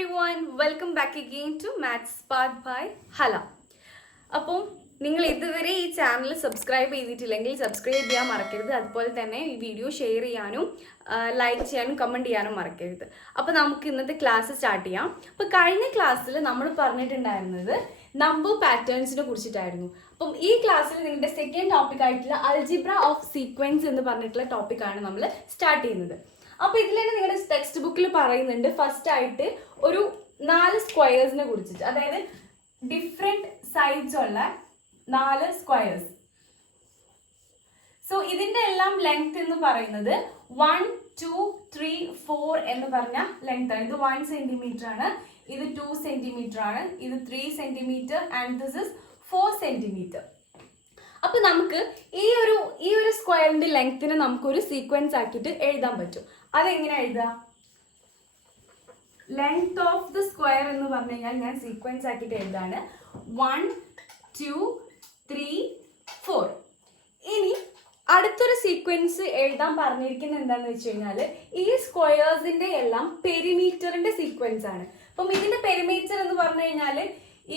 everyone, welcome back again to Maths Part by Hala. അപ്പോൾ നിങ്ങൾ ഇതുവരെ ഈ ചാനൽ സബ്സ്ക്രൈബ് ചെയ്തിട്ടില്ലെങ്കിൽ സബ്സ്ക്രൈബ് ചെയ്യാൻ മറക്കരുത്. അതുപോലെ തന്നെ ഈ വീഡിയോ ഷെയർ ചെയ്യാനും ലൈക്ക് ചെയ്യാനും കമൻറ്റ് ചെയ്യാനും മറക്കരുത്. അപ്പോൾ നമുക്ക് ഇന്നത്തെ ക്ലാസ് സ്റ്റാർട്ട് ചെയ്യാം. അപ്പോൾ കഴിഞ്ഞ ക്ലാസ്സിൽ നമ്മൾ പറഞ്ഞിട്ടുണ്ടായിരുന്നത് നമ്പർ പാറ്റേൺസിനെ കുറിച്ചിട്ടായിരുന്നു. അപ്പം ഈ ക്ലാസ്സിൽ നിങ്ങളുടെ സെക്കൻഡ് ടോപ്പിക് ആയിട്ടുള്ള അൽജിബ്ര ഓഫ് സീക്വൻസ് എന്ന് പറഞ്ഞിട്ടുള്ള ടോപ്പിക്കാണ് നമ്മൾ സ്റ്റാർട്ട് ചെയ്യുന്നത്. അപ്പോൾ ഇതിൽ തന്നെ നിങ്ങളുടെ ടെക്സ്റ്റ് ബുക്കിൽ പറയുന്നുണ്ട് ഫസ്റ്റ് ആയിട്ട് ഒരു 4 സ്ക്വയേഴ്സിനെ കുറിച്ചിട്ട്, അതായത് ഡിഫറെന്റ് സൈഡ്സ് ഉള്ള 4 സ്ക്വയേഴ്സ്. സോ ഇതിന്റെ എല്ലാം ലെങ്ത് എന്ന് പറയുന്നത് 1, 2, 3, 4 എന്ന് പറഞ്ഞ ലെങ്ത് ആണ്. ഇത് 1 സെന്റിമീറ്റർ ആണ്, ഇത് 2 സെന്റിമീറ്റർ ആണ്, ഇത് 3 centimetre and this is 4 centimetre. അപ്പൊ നമുക്ക് ഈ ഒരു സ്ക്വയറിന്റെ ലെങ്തിനെ നമുക്കൊരു സീക്വൻസ് ആക്കിയിട്ട് എഴുതാൻ പറ്റും. അതെങ്ങനെ എഴുതാം? ലെങ്ത് ഓഫ് ദ സ്ക്വയർ എന്ന് പറഞ്ഞു കഴിഞ്ഞാൽ ഞാൻ സീക്വൻസ് ആക്കിയിട്ട് എഴുതാണ് 1, 2, 3, 4. ഇനി അടുത്തൊരു സീക്വൻസ് എഴുതാൻ പറഞ്ഞിരിക്കുന്നത് എന്താണെന്ന് വെച്ച് കഴിഞ്ഞാൽ ഈ സ്ക്വയേഴ്സിന്റെ എല്ലാം പെരിമീറ്ററിന്റെ സീക്വൻസ് ആണ്. അപ്പം ഇതിന്റെ പെരിമീറ്റർ എന്ന് പറഞ്ഞു കഴിഞ്ഞാൽ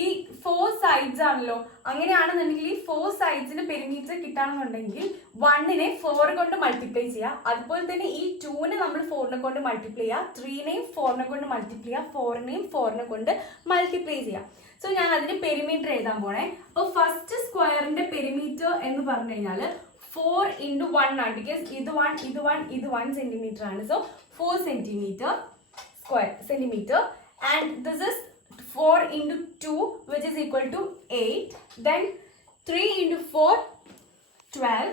ഈ 4 സൈഡ്സ് ആണല്ലോ. അങ്ങനെയാണെന്നുണ്ടെങ്കിൽ ഈ 4 സൈഡ്സിന് പെരിമീറ്റർ കിട്ടാണെന്നുണ്ടെങ്കിൽ 1നെ 4 കൊണ്ട് മൾട്ടിപ്ലൈ ചെയ്യുക. അതുപോലെ തന്നെ ഈ 2നെ നമ്മൾ 4നെ കൊണ്ട് മൾട്ടിപ്ലൈ ചെയ്യുക, 3നെയും 4നെ കൊണ്ട് മൾട്ടിപ്ലൈ ചെയ്യുക, 4നെയും 4നെ കൊണ്ട് മൾട്ടിപ്ലൈ ചെയ്യുക. സോ ഞാൻ അതിന്റെ പെരിമീറ്റർ എഴുതാൻ പോണേ. അപ്പോൾ ഫസ്റ്റ് സ്ക്വയറിന്റെ പെരിമീറ്റർ എന്ന് പറഞ്ഞു കഴിഞ്ഞാൽ 4 into 1 ആണ്. ബിക്കോസ് ഇത് 1 സെന്റിമീറ്റർ ആണ്. So 4 centimetre square centimetre and this is 4 into 2 which is equal to 8. Then 3 into 4 12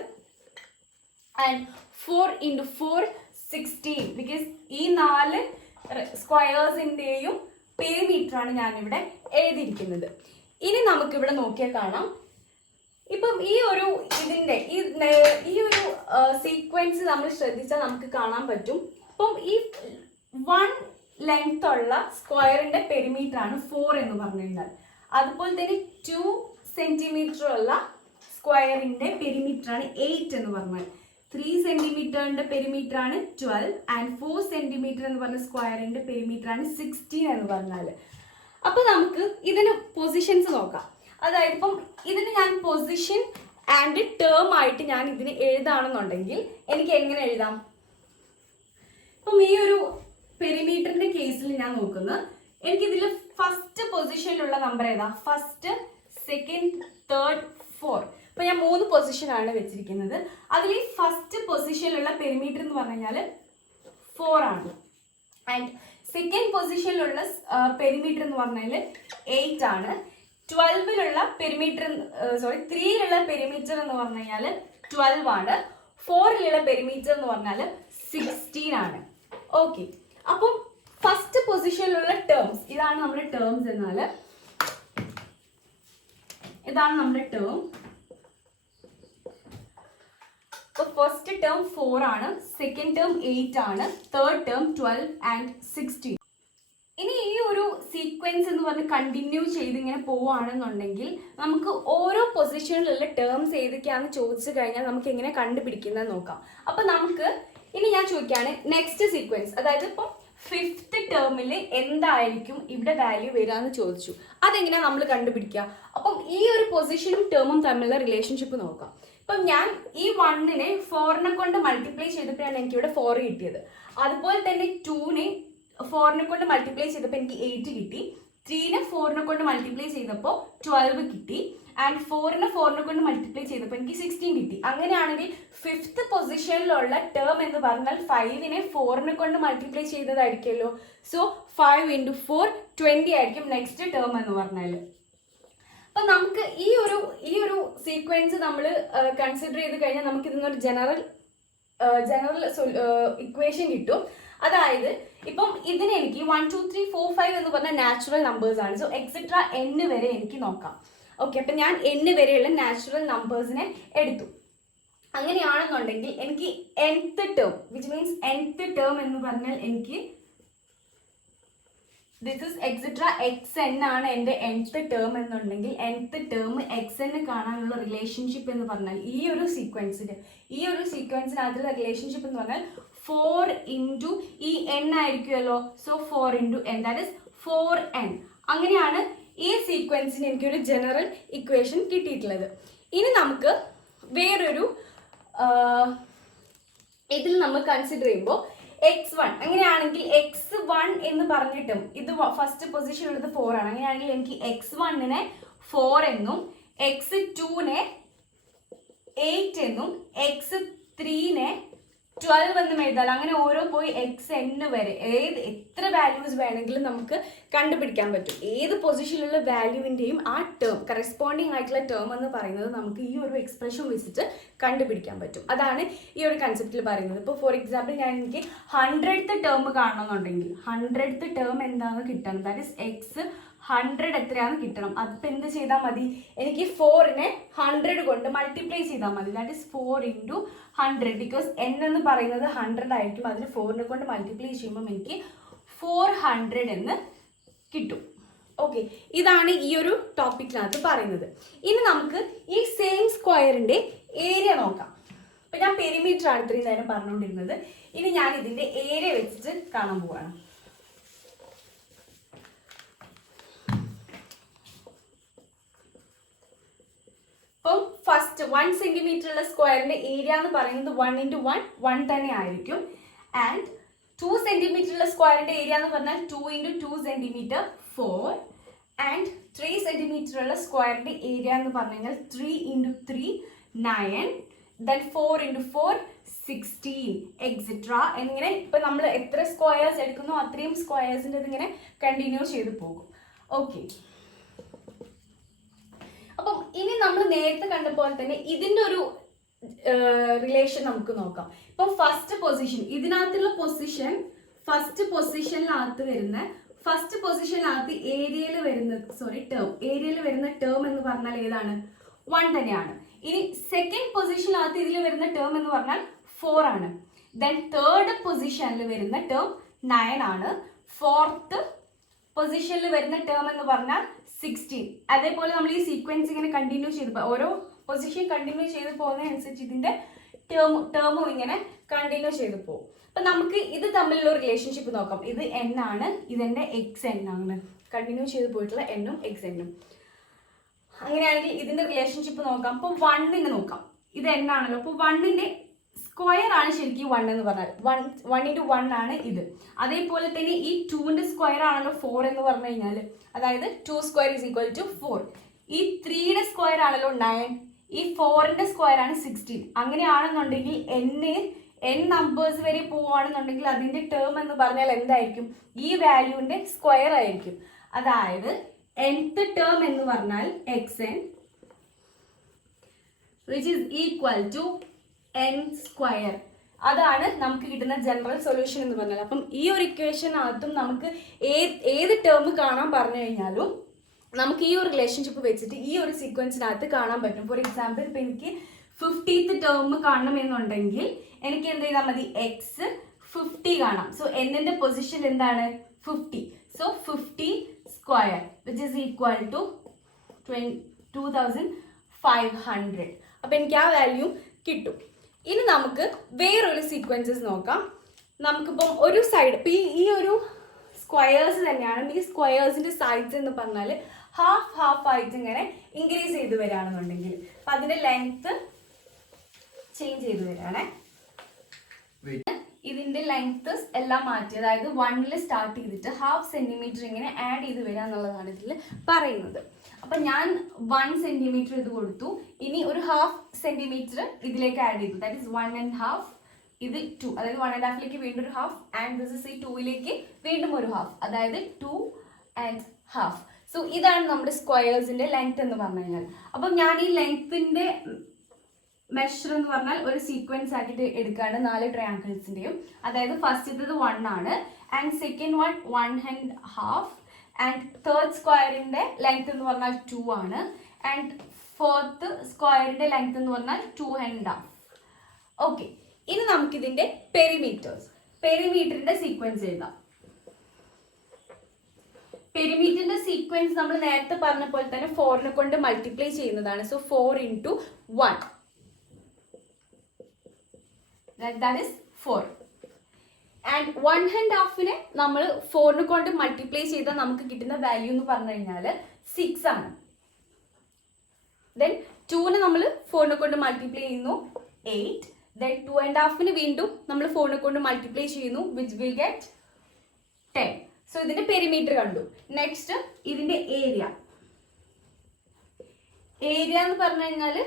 and 4 into 4 16 because ഈ 4 സ്ക്വയേഴ്സിന്റെയും പെരിമീറ്റർ ആണ് ഞാൻ ഇവിടെ എഴുതിയിരിക്കുന്നത്. ഇനി നമുക്ക് ഇവിടെ നോക്കിയാൽ കാണാം, ഇപ്പം ഈ ഒരു സീക്വൻസ് നമ്മൾ ശ്രദ്ധിച്ചാൽ നമുക്ക് കാണാൻ പറ്റും. ഇപ്പം ഈ 1 ലെങ്ത് ഉള്ള സ്ക്വയറിന്റെ പെരിമീറ്റർ ആണ് 4 എന്ന് പറഞ്ഞു കഴിഞ്ഞാൽ, അതുപോലെ തന്നെ 2 സെന്റിമീറ്റർ ഉള്ള സ്ക്വയറിന്റെ പെരിമീറ്റർ ആണ് 8 എന്ന് പറഞ്ഞാൽ, 3 സെന്റിമീറ്ററിന്റെ പെരിമീറ്റർ ആണ് 12 ആൻഡ് 4 സെന്റിമീറ്റർ എന്ന് പറഞ്ഞ സ്ക്വയറിന്റെ പെരിമീറ്റർ ആണ് 16 എന്ന് പറഞ്ഞാൽ. അപ്പൊ നമുക്ക് ഇതിന് പൊസിഷൻസ് നോക്കാം. അതായത് ഇപ്പം ഇതിന് ഞാൻ പൊസിഷൻ ആൻഡ് ടേം ആയിട്ട് ഞാൻ ഇതിന് എഴുതാണെന്നുണ്ടെങ്കിൽ എനിക്ക് എങ്ങനെ എഴുതാം? ഇപ്പം ഈ ഒരു പെരിമീറ്ററിന്റെ കേസിൽ ഞാൻ നോക്കുന്നത്, എനിക്കിതിൽ ഫസ്റ്റ് പൊസിഷനിലുള്ള നമ്പർ ഏതാ? First, second, third, 4. ഇപ്പൊ ഞാൻ 3 പൊസിഷനാണ് വെച്ചിരിക്കുന്നത്. അതിൽ ഈ ഫസ്റ്റ് പൊസിഷനിലുള്ള പെരിമീറ്റർ എന്ന് പറഞ്ഞു കഴിഞ്ഞാൽ 4 ആണ്. ആൻഡ് സെക്കൻഡ് പൊസിഷനിലുള്ള പെരിമീറ്റർ എന്ന് പറഞ്ഞാൽ 8 ആണ്. 12ലുള്ള പെരിമീറ്റർ 3യിലുള്ള പെരിമീറ്റർ എന്ന് പറഞ്ഞു കഴിഞ്ഞാൽ 12 ആണ്. 4ലുള്ള പെരിമീറ്റർ എന്ന് പറഞ്ഞാൽ 16 ആണ്. ഓക്കെ, അപ്പം ഫസ്റ്റ് പൊസിഷനിലുള്ള ടേംസ് ഇതാണ് നമ്മുടെ ടേംസ്. എന്നാൽ ഇതാണ് നമ്മുടെ ടേം. ഫസ്റ്റ് ടേം 4 ആണ്, സെക്കൻഡ് ടേം 8 ആണ്, തേർഡ് ടേം 12 ആൻഡ് 16. ഇനി ഈ ഒരു സീക്വൻസ് എന്ന് പറഞ്ഞ് കണ്ടിന്യൂ ചെയ്ത് ഇങ്ങനെ പോവുകയാണെന്നുണ്ടെങ്കിൽ നമുക്ക് ഓരോ പൊസിഷനിലുള്ള ടേംസ് ഏതൊക്കെയാണെന്ന് ചോദിച്ചു കഴിഞ്ഞാൽ നമുക്ക് എങ്ങനെ കണ്ടുപിടിക്കുന്നത് നോക്കാം. അപ്പൊ നമുക്ക് ഇനി ഞാൻ ചോദിക്കുകയാണ് നെക്സ്റ്റ് സീക്വൻസ്, അതായത് ഇപ്പം 5th ടേമിൽ എന്തായിരിക്കും ഇവിടെ വാല്യൂ വരിക എന്ന് ചോദിച്ചു. അതെങ്ങനെയാണ് നമ്മൾ കണ്ടുപിടിക്കുക? അപ്പം ഈ ഒരു പൊസിഷനും ടേമും തമ്മിലുള്ള റിലേഷൻഷിപ്പ് നോക്കാം. ഇപ്പം ഞാൻ ഈ 1നെ 4നെ കൊണ്ട് മൾട്ടിപ്ലൈ ചെയ്തപ്പോഴാണ് എനിക്ക് ഇവിടെ 4 കിട്ടിയത്. അതുപോലെ തന്നെ 2നെ 4നെ കൊണ്ട് മൾട്ടിപ്ലൈ ചെയ്തപ്പോൾ എനിക്ക് 8 കിട്ടി. 3നെ 4നെ കൊണ്ട് മൾട്ടിപ്ലൈ ചെയ്തപ്പോൾ 12 കിട്ടി. ആൻഡ് 4നെ 4നെ കൊണ്ട് മൾട്ടിപ്ലൈ ചെയ്തപ്പോൾ എനിക്ക് 16 കിട്ടി. അങ്ങനെയാണെങ്കിൽ 5th പൊസിഷനിലുള്ള ടേം എന്ന് പറഞ്ഞാൽ 5നെ 4നെ കൊണ്ട് മൾട്ടിപ്ലൈ ചെയ്തതായിരിക്കുമല്ലോ. സോ 5 into 4 20 ആയിരിക്കും നെക്സ്റ്റ് ടേം എന്ന് പറഞ്ഞാൽ. അപ്പൊ നമുക്ക് ഈ ഒരു സീക്വൻസ് നമ്മൾ കൺസിഡർ ചെയ്ത് കഴിഞ്ഞാൽ നമുക്ക് ഇതിനൊരു ജനറൽ ഇക്വേഷൻ കിട്ടും. അതായത് ഇപ്പം ഇതിന് എനിക്ക് 1, 2, 3, 4, 5 എന്ന് പറഞ്ഞ നാച്ചുറൽ നമ്പേഴ്സ് ആണ്. സോ എക്സെട്ര n വരെ എനിക്ക് നോക്കാം. ഓക്കെ, അപ്പം ഞാൻ n വരെയുള്ള നാച്ചുറൽ നമ്പേഴ്സിനെ എടുത്തു. അങ്ങനെയാണെന്നുണ്ടെങ്കിൽ എനിക്ക് nth term which means nth term എന്ന് പറഞ്ഞാൽ എനിക്ക് ദിസ് ഇസ് എക്സെട്ര xn ആണ് എൻ്റെ nth ടേം എന്നുണ്ടെങ്കിൽ nth ടേം xn കാണാനുള്ള റിലേഷൻഷിപ്പ് എന്ന് പറഞ്ഞാൽ ഈ ഒരു സീക്വൻസിനകത്തുള്ള റിലേഷൻഷിപ്പ് എന്ന് പറഞ്ഞാൽ 4 into ഈ n ആയിരിക്കുമല്ലോ. So 4 into n, that is 4n. അങ്ങനെയാണ് ഈ സീക്വൻസിന് എനിക്കൊരു ജനറൽ ഇക്വേഷൻ കിട്ടിയിട്ടുള്ളത്. ഇനി നമുക്ക് വേറൊരു ഇതിൽ നമ്മൾ കൺസിഡർ ചെയ്യുമ്പോൾ x1 അങ്ങനെയാണെങ്കിൽ x1 എന്ന് പറഞ്ഞിട്ടും ഇത് ഫസ്റ്റ് പൊസിഷൻ ഉള്ളത് 4 ആണ്. അങ്ങനെയാണെങ്കിൽ എനിക്ക് x1നെ 4 എന്നും x2നെ 8 എന്നും x3നെ 12 എന്നും എഴുതാൽ അങ്ങനെ ഓരോ പോയി xn വരെ എത്ര വാല്യൂസ് വേണമെങ്കിലും നമുക്ക് കണ്ടുപിടിക്കാൻ പറ്റും. ഏത് പൊസിഷനിലുള്ള വാല്യൂവിൻ്റെയും ആ ടേം കറസ്പോണ്ടിങ് ആയിട്ടുള്ള ടേം എന്ന് പറയുന്നത് നമുക്ക് ഈ ഒരു എക്സ്പ്രഷൻ വെച്ചിട്ട് കണ്ടുപിടിക്കാൻ പറ്റും. അതാണ് ഈ ഒരു കൺസെപ്റ്റിൽ പറയുന്നത്. ഇപ്പോൾ ഫോർ എക്സാമ്പിൾ ഞാൻ എനിക്ക് 100th ടേം കാണണമെന്നുണ്ടെങ്കിൽ 100th ടേം എന്താണെന്ന് കിട്ടണം, ദാറ്റ് ഇസ് എക്സ് 100 എത്രയാണെന്ന് കിട്ടണം. അതിപ്പോൾ എന്ത് ചെയ്താൽ മതി, എനിക്ക് 4നെ 100 കൊണ്ട് മൾട്ടിപ്ലൈ ചെയ്താൽ മതി. ദാറ്റ് ഇസ് 4 × 100 ബിക്കോസ് n എന്ന് പറയുന്നത് 100 ആയിരിക്കും. അതിന് 4നെ കൊണ്ട് മൾട്ടിപ്ലൈ ചെയ്യുമ്പോൾ എനിക്ക് 400 എന്ന് കിട്ടും. ഓക്കെ, ഇതാണ് ഈ ഒരു ടോപ്പിക്കിനകത്ത് പറയുന്നത്. ഇനി നമുക്ക് ഈ സെയിം സ്ക്വയറിൻ്റെ ഏരിയ നോക്കാം. ഇപ്പം ഞാൻ പെരിമീറ്റർ ആണ് ഇത്രയും നേരം പറഞ്ഞുകൊണ്ടിരുന്നത്. ഇനി ഞാൻ ഇതിൻ്റെ ഏരിയ വെച്ചിട്ട് കാണാൻ പോവാണ്. അപ്പം ഫസ്റ്റ് 1 സെന്റിമീറ്റർ ഉള്ള സ്ക്വയറിന്റെ ഏരിയ എന്ന് പറയുന്നത് 1 × 1 1 തന്നെ ആയിരിക്കും. ആൻഡ് 2 സെന്റിമീറ്റർ ഉള്ള സ്ക്വയറിന്റെ ഏരിയ എന്ന് പറഞ്ഞാൽ 2 × 2 സെന്റിമീറ്റർ 4. ആൻഡ് 3 സെന്റിമീറ്റർ ഉള്ള സ്ക്വയറിന്റെ ഏരിയ എന്ന് പറഞ്ഞു കഴിഞ്ഞാൽ 3 × 3 9. Then 4 × 4 16 etcetera. എന്നിങ്ങനെ ഇപ്പം നമ്മൾ എത്ര സ്ക്വയേഴ്സ് എടുക്കുന്നോ അത്രയും സ്ക്വയേഴ്സിൻ്റെ ഇതിങ്ങനെ കണ്ടിന്യൂ ചെയ്ത് പോകും. ഓക്കെ, അപ്പം ഇനി നമ്മൾ നേരത്തെ കണ്ട പോലെ തന്നെ ഇതിൻ്റെ ഒരു റിലേഷൻ നമുക്ക് നോക്കാം. ഇപ്പം ഫസ്റ്റ് പൊസിഷൻ ഇതിനകത്തുള്ള പൊസിഷൻ ഫസ്റ്റ് പൊസിഷനിനകത്ത് ഏരിയയിൽ വരുന്ന ഏരിയയിൽ വരുന്ന ടേം എന്ന് പറഞ്ഞാൽ ഏതാണ്, 1 തന്നെയാണ്. ഇനി സെക്കൻഡ് പൊസിഷനിനകത്ത് ഇതിൽ വരുന്ന ടേം എന്ന് പറഞ്ഞാൽ 4 ആണ്. ദെൻ തേർഡ് പൊസിഷനിൽ വരുന്ന ടേം 9 ആണ്. ഫോർത്ത് പൊസിഷനിൽ വരുന്ന ടേം എന്ന് പറഞ്ഞാൽ 16. അതേപോലെ നമ്മൾ ഈ സീക്വൻസ് ഇങ്ങനെ കണ്ടിന്യൂ ചെയ്ത് ഓരോ പൊസിഷൻ കണ്ടിന്യൂ ചെയ്ത് പോകുന്നതിനനുസരിച്ച് ഇതിന്റെ ടേമും ഇങ്ങനെ കണ്ടിന്യൂ ചെയ്ത് പോകും. അപ്പൊ നമുക്ക് ഇത് തമ്മിലുള്ള റിലേഷൻഷിപ്പ് നോക്കാം. ഇത് n ആണ്, ഇതെന്റെ xn ആണ്, കണ്ടിന്യൂ ചെയ്ത് പോയിട്ടുള്ള n-ഉം xn-ഉം. അങ്ങനെയാണെങ്കിൽ ഇതിന്റെ റിലേഷൻഷിപ്പ് നോക്കാം. അപ്പോൾ 1ന് നോക്കാം. ഇത് n ആണല്ലോ, അപ്പോൾ 1ന്റെ സ്ക്വയർ ആണ് ശരിക്കും 1 എന്ന് പറഞ്ഞാൽ 1 × 1 ആണ് ഇത്. അതേപോലെ തന്നെ ഈ 2ന്റെ സ്ക്വയർ ആണല്ലോ 4 എന്ന് പറഞ്ഞു കഴിഞ്ഞാൽ, അതായത് 2² = 4. ഈ 3യുടെ സ്ക്വയർ ആണല്ലോ 9, ഈ 4ന്റെ സ്ക്വയർ ആണ് 16. അങ്ങനെയാണെന്നുണ്ടെങ്കിൽ n നമ്പേഴ്സ് വരെ പോവുകയാണെന്നുണ്ടെങ്കിൽ അതിന്റെ ടേം എന്ന് പറഞ്ഞാൽ എന്തായിരിക്കും, ഈ വാല്യൂവിന്റെ സ്ക്വയർ ആയിരിക്കും. അതായത് nth ടേം എന്ന് പറഞ്ഞാൽ xn which is equal to n². അതാണ് നമുക്ക് കിട്ടുന്ന ജനറൽ സൊല്യൂഷൻ എന്ന് പറഞ്ഞാൽ. അപ്പം ഈ ഒരു ഇക്വേഷനകത്തും നമുക്ക് ഏത് ടേം കാണാൻ പറഞ്ഞു കഴിഞ്ഞാലും നമുക്ക് ഈ ഒരു റിലേഷൻഷിപ്പ് വെച്ചിട്ട് ഈ ഒരു സീക്വൻസിനകത്ത് കാണാൻ പറ്റും. ഫോർ എക്സാമ്പിൾ ഇപ്പം എനിക്ക് 50th ടേം കാണണമെന്നുണ്ടെങ്കിൽ എനിക്ക് എന്ത് ചെയ്താൽ മതി, x 50 കാണാം. സോ എന്നിന്റെ പൊസിഷൻ എന്താണ് 50. So 50² which is equal to 2500. അപ്പം എനിക്ക് ആ വാല്യൂ കിട്ടും. ഇനി നമുക്ക് വേറൊരു സീക്വൻസസ് നോക്കാം. നമുക്കിപ്പം ഒരു സൈഡ് ഇപ്പം ഈ ഒരു സ്ക്വയേഴ്സ് തന്നെയാണ്. ഈ സ്ക്വയേഴ്സിന്റെ സൈഡ്സ് എന്ന് പറഞ്ഞാൽ ഹാഫ് ആയിട്ട് ഇങ്ങനെ ഇൻക്രീസ് ചെയ്ത് വരികയാണെന്നുണ്ടെങ്കിൽ അപ്പം അതിന്റെ ലെങ്ത് ചേഞ്ച് ചെയ്ത് വരികയാണേ. ഇതിന്റെ ലെങ്ത് എല്ലാം മാറ്റി, അതായത് 1ൽ സ്റ്റാർട്ട് ചെയ്തിട്ട് ½ സെന്റിമീറ്റർ ഇങ്ങനെ ആഡ് ചെയ്ത് വരിക എന്നുള്ളതാണ് ഇതിൽ പറയുന്നത്. അപ്പൊ ഞാൻ 1 സെന്റിമീറ്റർ ഇത് കൊടുത്തു, ഇനി ഒരു ½ സെന്റിമീറ്റർ ഇതിലേക്ക് ആഡ് ചെയ്തു, ദാറ്റ് ഇസ് 1.5. ഇത് 2, അതായത് 1.5ലേക്ക് വീണ്ടും ഒരു ½, ആൻഡ് ദിസ് ഇസ് ഈ 2ലേക്ക് വീണ്ടും ഒരു ½, അതായത് 2.5. സോ ഇതാണ് നമ്മുടെ സ്ക്വയേഴ്സിന്റെ ലെങ്ത് എന്ന് പറഞ്ഞു കഴിഞ്ഞാൽ. അപ്പം ഞാൻ ഈ ലെങ്ത്തിന്റെ മെഷർ എന്ന് പറഞ്ഞാൽ ഒരു സീക്വൻസ് ആക്കിയിട്ട് എടുക്കുകയാണ് 4 ട്രയാങ്കിൾസിന്റെയും. അതായത് ഫസ്റ്റത്തേത് 1 ആണ്, ആൻഡ് സെക്കൻഡ് 1.5, ആൻഡ് തേർഡ് സ്ക്വയറിന്റെ ലെങ്ത് എന്ന് പറഞ്ഞാൽ 2 ആണ്, ആൻഡ് ഫോർത്ത് സ്ക്വയറിന്റെ ലെങ്ത് എന്ന് പറഞ്ഞാൽ 2.5. ഓക്കെ, ഇനി നമുക്കിതിന്റെ പെരിമീറ്ററിന്റെ സീക്വൻസ് എഴുതാം. പെരിമീറ്ററിന്റെ സീക്വൻസ് നമ്മൾ നേരത്തെ പറഞ്ഞ പോലെ തന്നെ 4നെ കൊണ്ട് മൾട്ടിപ്ലൈ ചെയ്യുന്നതാണ്. So 4 × 1, that is 4. ആൻഡ് 1/2 നമ്മൾ 4 കൊണ്ട് മൾട്ടിപ്ലൈ ചെയ്താൽ നമുക്ക് കിട്ടുന്ന വാല്യൂ എന്ന് പറഞ്ഞു കഴിഞ്ഞാൽ 6 ആണ്. ദെൻ 2 നമ്മൾ 4 കൊണ്ട് മൾട്ടിപ്ലൈ ചെയ്യുന്നു 8. ദെൻ 2.5 വീണ്ടും നമ്മൾ 4 കൊണ്ട് മൾട്ടിപ്ലൈ ചെയ്യുന്നു വിച്ച് വിൽ ഗെറ്റ് 10. സോ ഇതിന്റെ പെരിമീറ്റർ കണ്ടു. നെക്സ്റ്റ് ഇതിന്റെ ഏരിയ എന്ന് പറഞ്ഞു കഴിഞ്ഞാൽ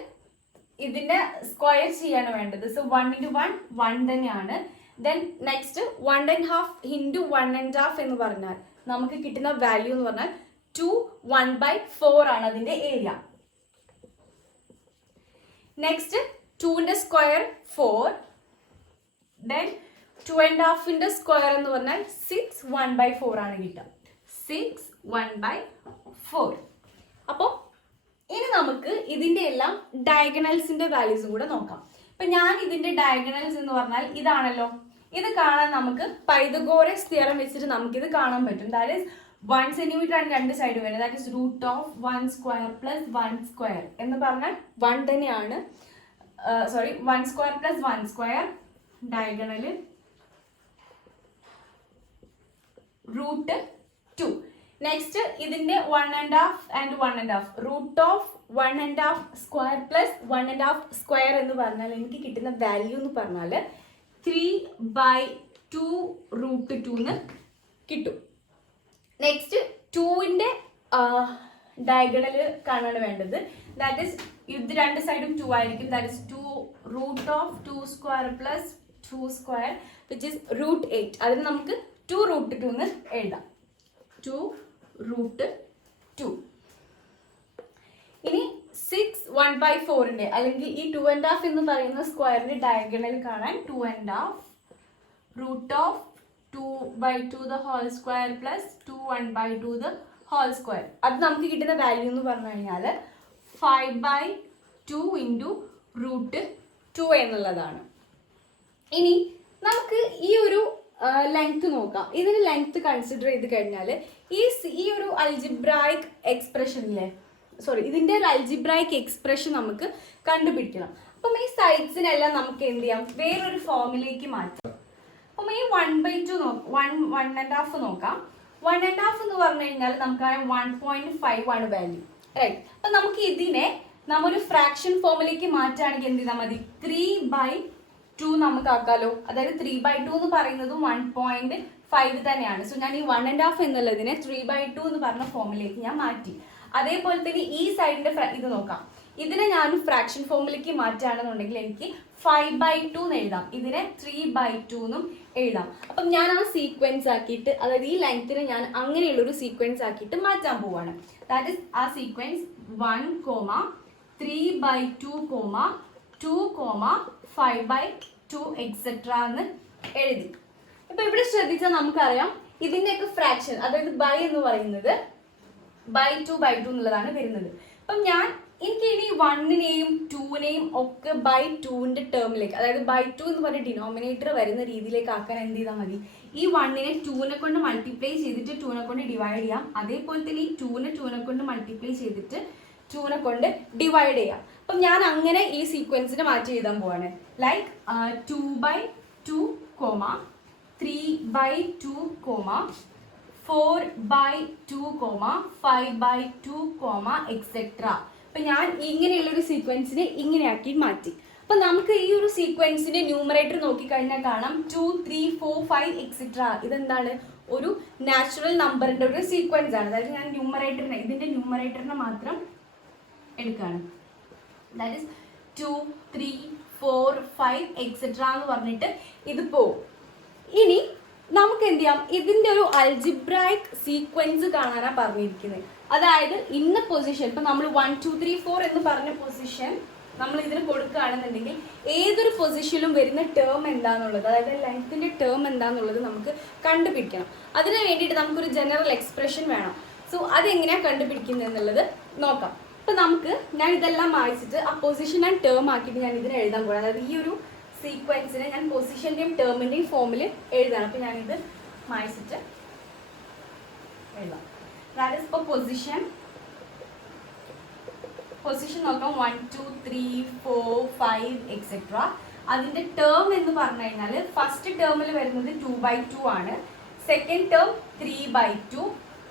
ഇതിന്റെ സ്ക്വയർ ചെയ്യാണ് വേണ്ടത്. സോ 1 × 1 1 തന്നെയാണ്. ദെൻ നെക്സ്റ്റ് 1.5 × 1.5 എന്ന് പറഞ്ഞാൽ നമുക്ക് കിട്ടുന്ന വാല്യൂ എന്ന് പറഞ്ഞാൽ 2 1/4 ആണ് അതിന്റെ ഏരിയ. നെക്സ്റ്റ് 2ന്റെ സ്ക്വയർ 4. ദെൻ 2.5ന്റെ സ്ക്വയർ എന്ന് പറഞ്ഞാൽ 6 1/4 ആണ് കിട്ടുക. 6 1/4. അപ്പോൾ ഇനി നമുക്ക് ഇതിന്റെ എല്ലാം ഡയഗണൽസിന്റെ വാല്യൂസും കൂടെ നോക്കാം. ഇപ്പൊ ഞാൻ ഇതിന്റെ ഡയഗണൽസ് എന്ന് പറഞ്ഞാൽ ഇതാണല്ലോ. ഇത് കാണാൻ നമുക്ക് പൈതഗോറസ് തിയറം വെച്ചിട്ട് നമുക്ക് ഇത് കാണാൻ പറ്റും. ദാറ്റ് ഈസ് 1 സെന്റിമീറ്റർ ആണ് രണ്ട് സൈഡ് വരുന്നത്. ദാറ്റ് ഈസ് √1² + 1² എന്ന് പറഞ്ഞാൽ 1 തന്നെയാണ്. 1² + 1² ഡയഗണൽ √2. നെക്സ്റ്റ് ഇതിന്റെ 1.5 ആൻഡ് 1.5 √1.5² + 1.5² എന്ന് പറഞ്ഞാൽ എനിക്ക് കിട്ടുന്ന വാല്യൂ എന്ന് പറഞ്ഞാൽ 3/2 √2 എന്ന് കിട്ടും. നെക്സ്റ്റ് 2ന്റെ ഡയഗണൽ കാണാണ് വേണ്ടത്. ദാറ്റ് ഈസ് ഇത് രണ്ട് സൈഡും 2 ആയിരിക്കും. That is 2√2² + 2² which is √8. അതിന് നമുക്ക് 2 √2 എന്ന് എഴുതാം. 2 √2. ഇനി 6 1/4ന്റെ അല്ലെങ്കിൽ ഈ 2.5 എന്ന് പറയുന്ന സ്ക്വയറിന്റെ ഡയഗണൽ കാണാൻ 2.5 √2/2² + 2 1/2² അത് നമുക്ക് കിട്ടുന്ന വാല്യൂ എന്ന് പറഞ്ഞു കഴിഞ്ഞാൽ 5/2 × √2 എന്നുള്ളതാണ്. ഇനി നമുക്ക് ഈ ഒരു ലെങ്ത് നോക്കാം. ഇതിന് ലെങ്ത് കൺസിഡർ ചെയ്ത് കഴിഞ്ഞാൽ ഈ ഒരു അൽജിബ്രായിക് എക്സ്പ്രഷനിലെ ഇതിന്റെ ഒരു അൽജിബ്രായിക് എക്സ്പ്രഷൻ നമുക്ക് കണ്ടുപിടിക്കണം. അപ്പം ഈ സൈഡ്സിനെല്ലാം നമുക്ക് എന്ത് ചെയ്യാം, വേറൊരു ഫോമിലേക്ക് മാറ്റാം. അപ്പം ഈ 1/2 1.5 നോക്കാം. 1.5 എന്ന് പറഞ്ഞു കഴിഞ്ഞാൽ നമുക്ക് 1.5 ആണ് വാല്യൂ, റൈറ്റ്? അപ്പം നമുക്ക് ഇതിനെ നമ്മൊരു ഫ്രാക്ഷൻ ഫോമിലേക്ക് മാറ്റുകയാണെങ്കിൽ എന്ത് ചെയ്താൽ മതി, 3/2 നമുക്ക് ആക്കാലോ. അതായത് 3/2 എന്ന് പറയുന്നത് 1.5 തന്നെയാണ്. സോ ഞാൻ ഈ 1.5 എന്നുള്ളതിനെ 3/2 എന്ന് പറഞ്ഞ ഫോമിലേക്ക് ഞാൻ മാറ്റി. അതേപോലെ തന്നെ ഈ സൈഡിന്റെ ഇത് നോക്കാം. ഇതിനെ ഞാൻ ഫ്രാക്ഷൻ ഫോമിലേക്ക് മാറ്റുകയാണെന്നുണ്ടെങ്കിൽ എനിക്ക് 5/2 എന്ന് എഴുതാം. ഇതിനെ 3/2 എന്നും എഴുതാം. അപ്പം ഞാൻ ആ സീക്വൻസ് ആക്കിയിട്ട്, അതായത് ഈ ലെങ്ത്തിനെ ഞാൻ അങ്ങനെയുള്ളൊരു സീക്വൻസ് ആക്കിയിട്ട് മാറ്റാൻ പോവാണ്. ദാറ്റ് ഇസ് ആ സീക്വൻസ് 1, 3/2, 2, 5/2 എക്സെട്ര എന്ന് എഴുതി. ഇപ്പൊ ഇവിടെ ശ്രദ്ധിച്ചാൽ നമുക്കറിയാം ഇതിന്റെയൊക്കെ ഫ്രാക്ഷൻ, അതായത് ബൈ എന്ന് പറയുന്നത് /2 എന്നുള്ളതാണ് വരുന്നത്. അപ്പം എനിക്ക് ഇനി 1നെയും 2നെയും ഒക്കെ /2ന്റെ ടേമിലേക്ക്, അതായത് /2 എന്ന് പറഞ്ഞ ഡിനോമിനേറ്റർ വരുന്ന രീതിയിലേക്ക് ആക്കാൻ എന്ത് ചെയ്താൽ മതി, ഈ 1നെ 2നെ കൊണ്ട് മൾട്ടിപ്ലൈ ചെയ്തിട്ട് 2നെ കൊണ്ട് ഡിവൈഡ് ചെയ്യാം. അതേപോലെ തന്നെ ഈ 2നെ കൊണ്ട് മൾട്ടിപ്ലൈ ചെയ്തിട്ട് 2നെ കൊണ്ട് ഡിവൈഡ് ചെയ്യാം. അപ്പം ഞാൻ അങ്ങനെ ഈ സീക്വൻസിനെ മാറ്റി എഴുതാൻ പോവാണ്. Like 2/2, 3/2, 4/2, 5/2, etcetera. അപ്പൊ ഞാൻ ഇങ്ങനെയുള്ളൊരു സീക്വൻസിനെ ഇങ്ങനെയാക്കി മാറ്റി. അപ്പൊ നമുക്ക് ഈ ഒരു സീക്വൻസിന്റെ ന്യൂമറേറ്റർ നോക്കിക്കഴിഞ്ഞാൽ കാണാം 2, 3, 4, 5 എക്സെട്ര. ഇതെന്താണ്, ഒരു നാച്ചുറൽ നമ്പറിന്റെ ഒരു സീക്വൻസ് ആണ്. അതായത് ഞാൻ ഇതിന്റെ ന്യൂമറേറ്ററിനെ മാത്രം എടുക്കുകയാണ്. ദാറ്റ് ഇസ് 2, 3, 4, 5 എക്സെട്ര എന്ന് പറഞ്ഞിട്ട് ഇത് പോവും. ഇനി നമുക്ക് എന്ത് ചെയ്യാം, ഇതിന്റെ ഒരു അൽജിബ്രായിക് സീക്വൻസ് കാണാനാണ് പറഞ്ഞിരിക്കുന്നത്. അതായത് ഇന്ന പൊസിഷൻ, ഇപ്പൊ നമ്മൾ 1, 2, 3, 4 എന്ന് പറഞ്ഞ പൊസിഷൻ നമ്മൾ ഇതിന് കൊടുക്കുകയാണെന്നുണ്ടെങ്കിൽ ഏതൊരു പൊസിഷനിലും വരുന്ന ടേം എന്താണെന്നുള്ളത്, അതായത് ലെങ്ത്തിന്റെ ടേം എന്താണെന്നുള്ളത് നമുക്ക് കണ്ടുപിടിക്കണം. അതിന് വേണ്ടിയിട്ട് നമുക്കൊരു ജനറൽ എക്സ്പ്രഷൻ വേണം. സോ അതെങ്ങനെയാണ് കണ്ടുപിടിക്കുന്നത് എന്നുള്ളത് നോക്കാം. അപ്പൊ ഞാൻ ഇതെല്ലാം വായിച്ചിട്ട് ആ പൊസിഷൻ ആൻഡ് ടേം ആക്കിയിട്ട് ഞാൻ ഇതിനെ എഴുതാൻ പോകാം. അതായത് ഈ ഒരു സീക്വൻസിനെ ഞാൻ പൊസിഷന്റെയും ടേമിന്റെയും ഫോമിൽ എഴുതണം. അപ്പൊ ഞാനിത് വായിച്ചിട്ട് എഴുതാം. ദാറ്റ് ഈസ് ഇപ്പോൾ പൊസിഷൻ നോക്കാം 1, 2, 3, 4, 5 എക്സെട്ര. അതിന്റെ ടേം എന്ന് പറഞ്ഞു കഴിഞ്ഞാൽ ഫസ്റ്റ് ടേമിൽ വരുന്നത് 2/2 ആണ്, സെക്കൻഡ് ടേം 3/2,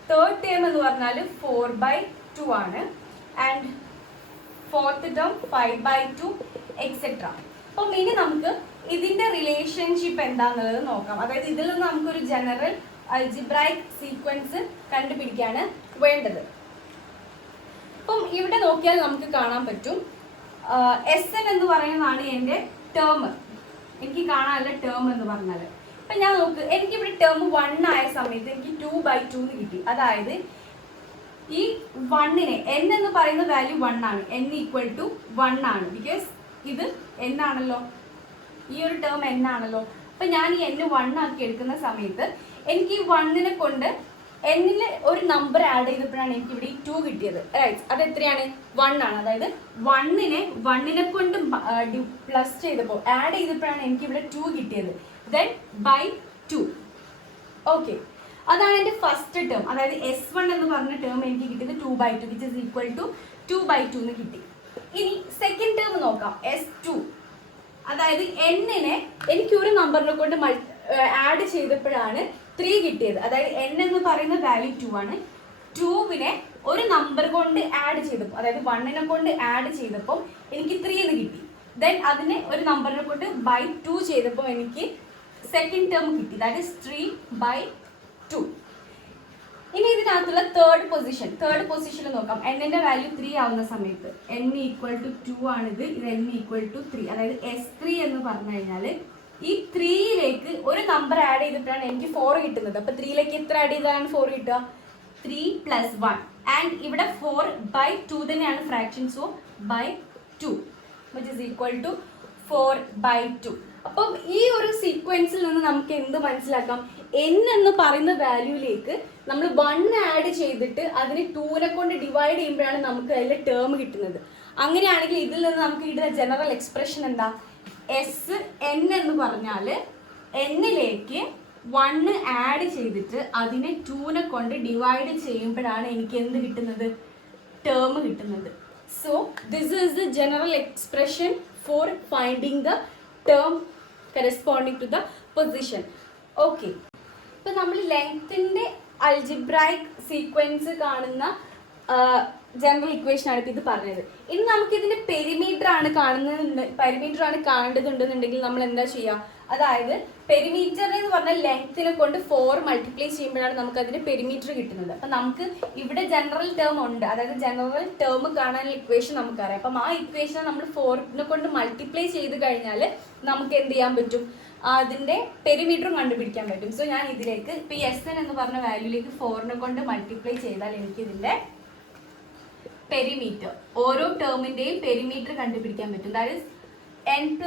തേർഡ് ടേം എന്ന് പറഞ്ഞാൽ 4/2 ആണ്, ആൻഡ് ഫോർത്ത് ടേം 5/2 എക്സെട്ര. അപ്പം ഇനി നമുക്ക് ഇതിന്റെ റിലേഷൻഷിപ്പ് എന്താന്നുള്ളത് നോക്കാം. അതായത് ഇതിൽ നിന്ന് നമുക്കൊരു ജനറൽ അൽജിബ്രൈക് സീക്വൻസ് കണ്ടുപിടിക്കാണ് വേണ്ടത്. അപ്പം ഇവിടെ നോക്കിയാൽ നമുക്ക് കാണാൻ പറ്റും SN എന്ന് പറയുന്നതാണ് എൻ്റെ ടേം, എനിക്ക് കാണാനുള്ള ടേം എന്ന് പറഞ്ഞാൽ. അപ്പം ഞാൻ നോക്ക്, എനിക്കിവിടെ ടേം 1 ആയ സമയത്ത് എനിക്ക് 2/2 എന്ന് കിട്ടി. അതായത് ഈ 1നെ n എന്ന് പറയുന്ന വാല്യൂ 1 ആണ്, n = 1 ആണ്, ബിക്കോസ് ഇത് n ആണല്ലോ, ഈ ഒരു ടേം n ആണല്ലോ. അപ്പം ഞാൻ ഈ n 1 ആക്കി എടുക്കുന്ന സമയത്ത് എനിക്ക് ഈ 1നെ കൊണ്ട് n-ൽ ഒരു നമ്പർ ആഡ് ചെയ്തപ്പോഴാണ് എനിക്ക് ഇവിടെ 2 കിട്ടിയത്, റൈറ്റ്? അത് എത്രയാണ്? 1 ആണ്. അതായത് 1നെ കൊണ്ട് പ്ലസ് ചെയ്തപ്പോൾ ആഡ് ചെയ്തപ്പോഴാണ് എനിക്ക് ഇവിടെ 2 കിട്ടിയത്, ദെൻ /2. ഓക്കെ, അതാണ് എൻ്റെ ഫസ്റ്റ് ടേം. അതായത് S1 എന്ന് പറഞ്ഞ ടേം എനിക്ക് കിട്ടിയത് 2/2, വിച്ച് ഇസ് ഈക്വൽ ടു 2/2 എന്ന് കിട്ടി. ഇനി സെക്കൻഡ് ടേം നോക്കാം, S2. അതായത് n-നെ എനിക്ക് ഒരു നമ്പറിനെ കൊണ്ട് ആഡ് ചെയ്തപ്പോഴാണ് 3 കിട്ടിയത്. അതായത് n എന്ന് പറയുന്ന വാല്യൂ 2 ആണ്, 2-നെ ഒരു നമ്പർ കൊണ്ട് ആഡ് ചെയ്തപ്പോൾ, അതായത് 1നെ കൊണ്ട് ആഡ് ചെയ്തപ്പോൾ എനിക്ക് 3 എന്ന് കിട്ടി. ദെൻ അതിനെ ഒരു നമ്പറിനെ കൊണ്ട് /2 ചെയ്തപ്പോൾ എനിക്ക് സെക്കൻഡ് ടേം കിട്ടി, ദാറ്റ് ഈസ് 3/2. ഇനി ഇതിനകത്തുള്ള തേർഡ് പൊസിഷൻ നോക്കാം. n-ന്റെ വാല്യൂ 3 ആവുന്ന സമയത്ത് n = 2 ആണിത്, ഇത് n = 3. അതായത് S3 എന്ന് പറഞ്ഞു കഴിഞ്ഞാൽ ഈ 3യിലേക്ക് ഒരു നമ്പർ ആഡ് ചെയ്തിട്ടാണ് എനിക്ക് 4 കിട്ടുന്നത്. അപ്പൊ 3യിലേക്ക് എത്ര ആഡ് ചെയ്താണ് 4 കിട്ടുക? 3 + 1. ആൻഡ് ഇവിടെ 4/2 തന്നെയാണ് fraction, so /2 which is equal to 4/2. അപ്പം ഈ ഒരു സീക്വൻസിൽ നിന്ന് നമുക്ക് എന്ത് മനസ്സിലാക്കാം? n എന്ന് പറയുന്ന വാല്യൂയിലേക്ക് നമ്മൾ 1 ആഡ് ചെയ്തിട്ട് അതിന് 2നെ കൊണ്ട് ഡിവൈഡ് ചെയ്യുമ്പോഴാണ് നമുക്ക് അതിലെ ടേം കിട്ടുന്നത്. അങ്ങനെയാണെങ്കിൽ ഇതിൽ നിന്ന് നമുക്ക് കിട്ടുന്ന ജനറൽ എക്സ്പ്രഷൻ എന്താ? Sn എന്ന് പറഞ്ഞാൽ n-ലേക്ക് 1 ആഡ് ചെയ്തിട്ട് അതിനെ 2നെ കൊണ്ട് ഡിവൈഡ് ചെയ്യുമ്പോഴാണ് എനിക്ക് എന്ത് കിട്ടുന്നത്? ടേം കിട്ടുന്നത്. So this is the general expression for finding the term corresponding to the position. Okay, ഇപ്പം നമ്മൾ ലെങ്ത്തിന്റെ അൽജിബ്രൈക് സീക്വൻസ് കാണുന്ന ജനറൽ ഇക്വേഷൻ ആണ് ഇത് പറഞ്ഞത്. ഇനി നമുക്ക് ഇതിന്റെ പെരിമീറ്റർ ആണ് കാണേണ്ടതുണ്ടെന്നുണ്ടെങ്കിൽ നമ്മൾ എന്താ ചെയ്യുക? അതായത് പെരിമീറ്റർ എന്ന് പറഞ്ഞാൽ ലെങ്ത്തിനെ കൊണ്ട് 4 മൾട്ടിപ്ലൈ ചെയ്യുമ്പോഴാണ് നമുക്ക് അതിന്റെ പെരിമീറ്റർ കിട്ടുന്നത്. അപ്പം നമുക്ക് ഇവിടെ ജനറൽ ടേം ഉണ്ട്, അതായത് ജനറൽ ടേം കാണാനുള്ള ഇക്വേഷൻ നമുക്കറിയാം. അപ്പം ആ ഇക്വേഷനെ നമ്മൾ 4നെ കൊണ്ട് മൾട്ടിപ്ലൈ ചെയ്ത് കഴിഞ്ഞാൽ നമുക്ക് എന്ത് ചെയ്യാൻ പറ്റും? അതിന്റെ പെരിമീറ്ററും കണ്ടുപിടിക്കാൻ പറ്റും. സോ ഞാൻ ഇതിലേക്ക് ഇപ്പം Sn എന്ന് പറഞ്ഞ വാല്യൂലേക്ക് 4നെ കൊണ്ട് മൾട്ടിപ്ലൈ ചെയ്താൽ എനിക്ക് ഇതിന്റെ പെരിമീറ്റർ, ഓരോ ടേമിന്റെയും പെരിമീറ്റർ കണ്ടുപിടിക്കാൻ പറ്റും. ദാറ്റ് ഈസ് n +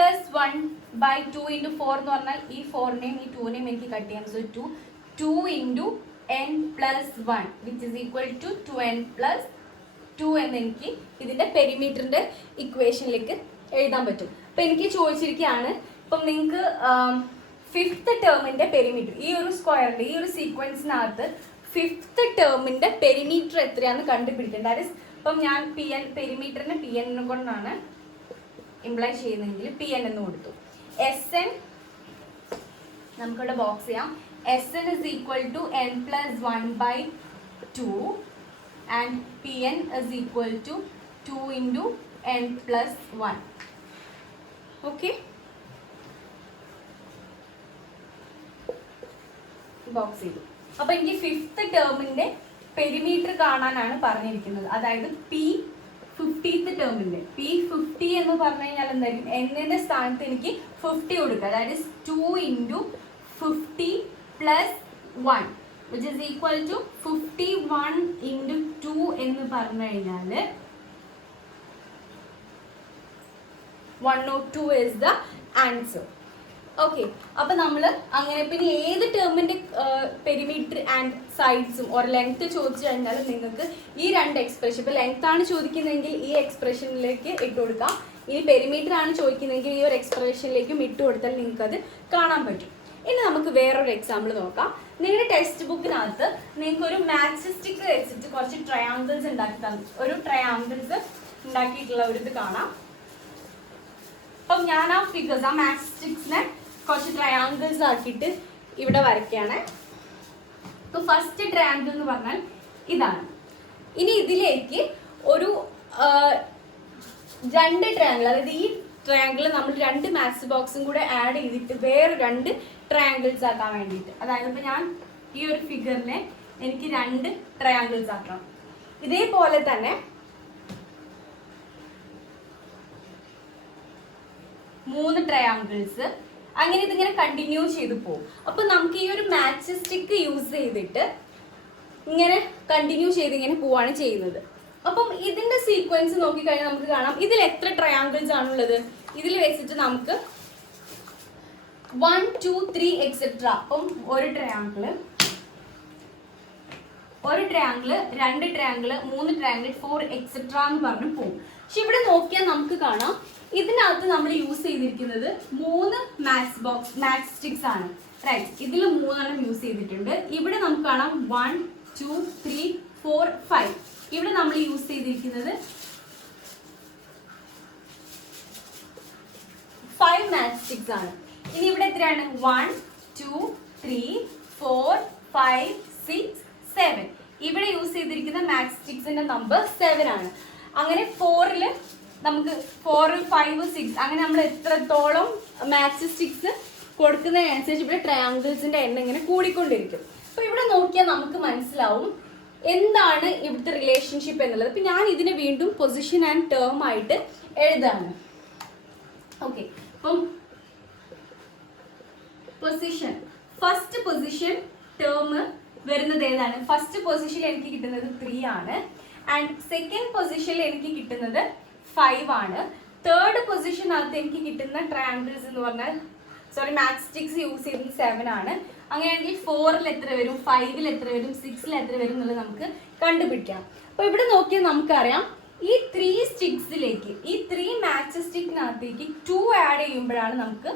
1/2 × 4 എന്ന് പറഞ്ഞാൽ ഈ 4നെയും ഈ 2നെയും എനിക്ക് കട്ട് ചെയ്യാം. So 2 × n + 1 which is equal to 2n + 2 എന്ന് എനിക്ക് ഇതിന്റെ പെരിമീറ്ററിന്റെ ഇക്വേഷനിലേക്ക് എഴുതാൻ പറ്റും. അപ്പം എനിക്ക് ചോദിച്ചിരിക്കുകയാണ്, ഇപ്പം നിങ്ങൾക്ക് 5th ടേമിന്റെ പെരിമീറ്റർ, ഈ ഒരു സ്ക്വയറിന്റെ ഈ ഒരു സീക്വൻസിനകത്ത് 5th ടേമിന്റെ പെരിമീറ്റർ എത്രയാണെന്ന് കണ്ടുപിടിക്കേണ്ടത്. ദാറ്റ് ഈസ് ഇപ്പം ഞാൻ പെരിമീറ്ററിനെ Pn കൊണ്ടാണ് ഇംപ്ലൈ ചെയ്യുന്നതെങ്കിൽ Pn എന്ന് കൊടുത്തു. Sn നമുക്കിവിടെ ബോക്സ് ചെയ്യാം. Sn is equal to n + 1/2 and Pn is equal to 2 × n + 1. Okay, box ചെയ്തു. അപ്പൊ എനിക്ക് 5th ടേമിന്റെ പെരിമീറ്റർ കാണാനാണ് പറഞ്ഞിരിക്കുന്നത്. അതായത് P50th ടേമിന്റെ P50 എന്ന് പറഞ്ഞു കഴിഞ്ഞാൽ എന്തായിരിക്കും? n-ന്റെ സ്ഥാനത്ത് എനിക്ക് 50 കൊടുക്കുക. അതായത് 2 × 50 + 1 which is equal to 51 × 2 എന്ന് പറഞ്ഞു കഴിഞ്ഞാൽ 102 is the answer. ഓക്കെ, അപ്പൊ നമ്മൾ അങ്ങനെ പിന്നെ ഏത് ടേമിന്റെ പെരിമീറ്റർ ആൻഡ് സൈഡ്സും ഒരു ലെങ്ത് ചോദിച്ചു കഴിഞ്ഞാൽ നിങ്ങൾക്ക് ഈ 2 എക്സ്പ്രഷൻ, ഇപ്പൊ ലെങ്ത് ആണ് ചോദിക്കുന്നതെങ്കിൽ ഈ എക്സ്പ്രഷനിലേക്ക് ഇട്ട് കൊടുക്കാം, ഇനി പെരിമീറ്റർ ആണ് ചോദിക്കുന്നതെങ്കിൽ ഈ ഒരു എക്സ്പ്രഷനിലേക്കും ഇട്ട് കൊടുത്താൽ നിങ്ങൾക്ക് അത് കാണാൻ പറ്റും. ഇനി നമുക്ക് വേറൊരു എക്സാമ്പിൾ നോക്കാം. നിങ്ങളുടെ ടെക്സ്റ്റ് ബുക്കിനകത്ത് നിങ്ങൾക്ക് ഒരു മാച്ച് സ്റ്റിക്ക് വെച്ചിട്ട് കുറച്ച് ട്രയാങ്കിൾസ് ഉണ്ടാക്കിയിട്ടുള്ള ഒരു ഇത് കാണാം. അപ്പം ഞാൻ ആ ഫിഗേഴ്സ്, ആ മാട്രിക്സിനെ കുറച്ച് ട്രയാങ്കിൾസ് ആക്കിയിട്ട് ഇവിടെ വരയ്ക്കുകയാണ്. അപ്പോൾ ഫസ്റ്റ് ട്രയാങ്കിൾ എന്ന് പറഞ്ഞാൽ ഇതാണ്. ഇനി ഇതിലേക്ക് ഒരു 2 ട്രയാങ്കിൾ, അതായത് ഈ ട്രയാങ്കിൾ നമ്മൾ 2 മാത്സ് ബോക്സും കൂടെ ആഡ് ചെയ്തിട്ട് വേറെ 2 ട്രയാങ്കിൾസ് ആക്കാൻ വേണ്ടിയിട്ട്, അതായത് ഇപ്പോൾ ഞാൻ ഈ ഒരു ഫിഗറിനെ എനിക്ക് 2 ട്രയാങ്കിൾസ് ആക്കണം. ഇതേപോലെ തന്നെ 3 ട്രയാങ്കിൾസ്, അങ്ങനെ ഇതിങ്ങനെ കണ്ടിന്യൂ ചെയ്ത് പോകും. അപ്പൊ നമുക്ക് ഈ ഒരു മാച്ച് സ്റ്റിക്ക് യൂസ് ചെയ്തിട്ട് ഇങ്ങനെ കണ്ടിന്യൂ ചെയ്ത് ഇങ്ങനെ പോവാണ് ചെയ്യുന്നത്. അപ്പം ഇതിന്റെ സീക്വൻസ് നോക്കിക്കഴിഞ്ഞാൽ നമുക്ക് കാണാം ഇതിൽ എത്ര ട്രയാങ്കിൾസ് ആണുള്ളത്. ഇതിൽ വെച്ചിട്ട് നമുക്ക് 1 2 3 എക്സെട്ര. അപ്പം ഒരു ട്രയാങ്കിള്, 2 ട്രയാങ്കിള്, 3 ട്രയാങ്കിൾ, 4 എക്സെട്ര എന്ന് പറഞ്ഞു പോകും. പക്ഷെ ഇവിടെ നോക്കിയാൽ നമുക്ക് കാണാം ഇതിനകത്ത് നമ്മൾ യൂസ് ചെയ്തിരിക്കുന്നത് 3 മാച്ച് സ്റ്റിക്സ് ആണ്. റൈറ്റ്, ഇതിൽ 3 യൂസ് ചെയ്തിട്ടുണ്ട്. ഇവിടെ നമുക്ക് കാണാം 1 2 3 4 5. ഇവിടെ നമ്മൾ യൂസ് ചെയ്തിരിക്കുന്നത് 5 മാച്ച് സ്റ്റിക്സ് ആണ്. ഇനി ഇവിടെ എത്രയാണ്? 1 2 3 4 5 6 7. ഇവിടെ യൂസ് ചെയ്തിരിക്കുന്ന മാച്ച് സ്റ്റിക്സിന്റെ നമ്പർ 7 ആണ്. അങ്ങനെ 4ൽ നമുക്ക് 4 5 6 അങ്ങനെ നമ്മൾ എത്രത്തോളം മാച്ച് സ്റ്റിക്സ് കൊടുക്കുന്നതിനനുസരിച്ച് ഇവിടെ ട്രയാങ്കിൾസിന്റെ എണ്ണം ഇങ്ങനെ കൂടിക്കൊണ്ടിരിക്കും. അപ്പൊ ഇവിടെ നോക്കിയാൽ നമുക്ക് മനസ്സിലാവും എന്താണ് ഇവിടുത്തെ റിലേഷൻഷിപ്പ് എന്നുള്ളത്. അപ്പൊ ഞാൻ ഇതിനെ വീണ്ടും പൊസിഷൻ ആൻഡ് ടേം ആയിട്ട് എഴുതാണ്. ഓക്കെ, അപ്പം പൊസിഷൻ, ഫസ്റ്റ് പൊസിഷൻ ടേം വരുന്നത് ഏതാണ്? ഫസ്റ്റ് പൊസിഷനിൽ എനിക്ക് കിട്ടുന്നത് 3 ആണ്. ആൻഡ് സെക്കൻഡ് പൊസിഷനിൽ എനിക്ക് കിട്ടുന്നത് 5 ആണ്. തേർഡ് പൊസിഷനകത്ത് എനിക്ക് കിട്ടുന്ന ട്രയാങ്കിൾസ് എന്ന് പറഞ്ഞാൽ മാച്ച് സ്റ്റിക്സ് യൂസ് ചെയ്തത് 7 ആണ്. അങ്ങനെയാണെങ്കിൽ 4ൽ എത്ര വരും, 5ൽ എത്ര വരും, 6ൽ എത്ര വരും എന്നുള്ളത് നമുക്ക് കണ്ടുപിടിക്കാം. അപ്പൊ ഇവിടെ നോക്കിയാൽ നമുക്കറിയാം ഈ 3 സ്റ്റിക്സിലേക്ക്, ഈ 3 മാച്ച് സ്റ്റിക്കിനകത്തേക്ക് 2 ആഡ് ചെയ്യുമ്പോഴാണ് നമുക്ക്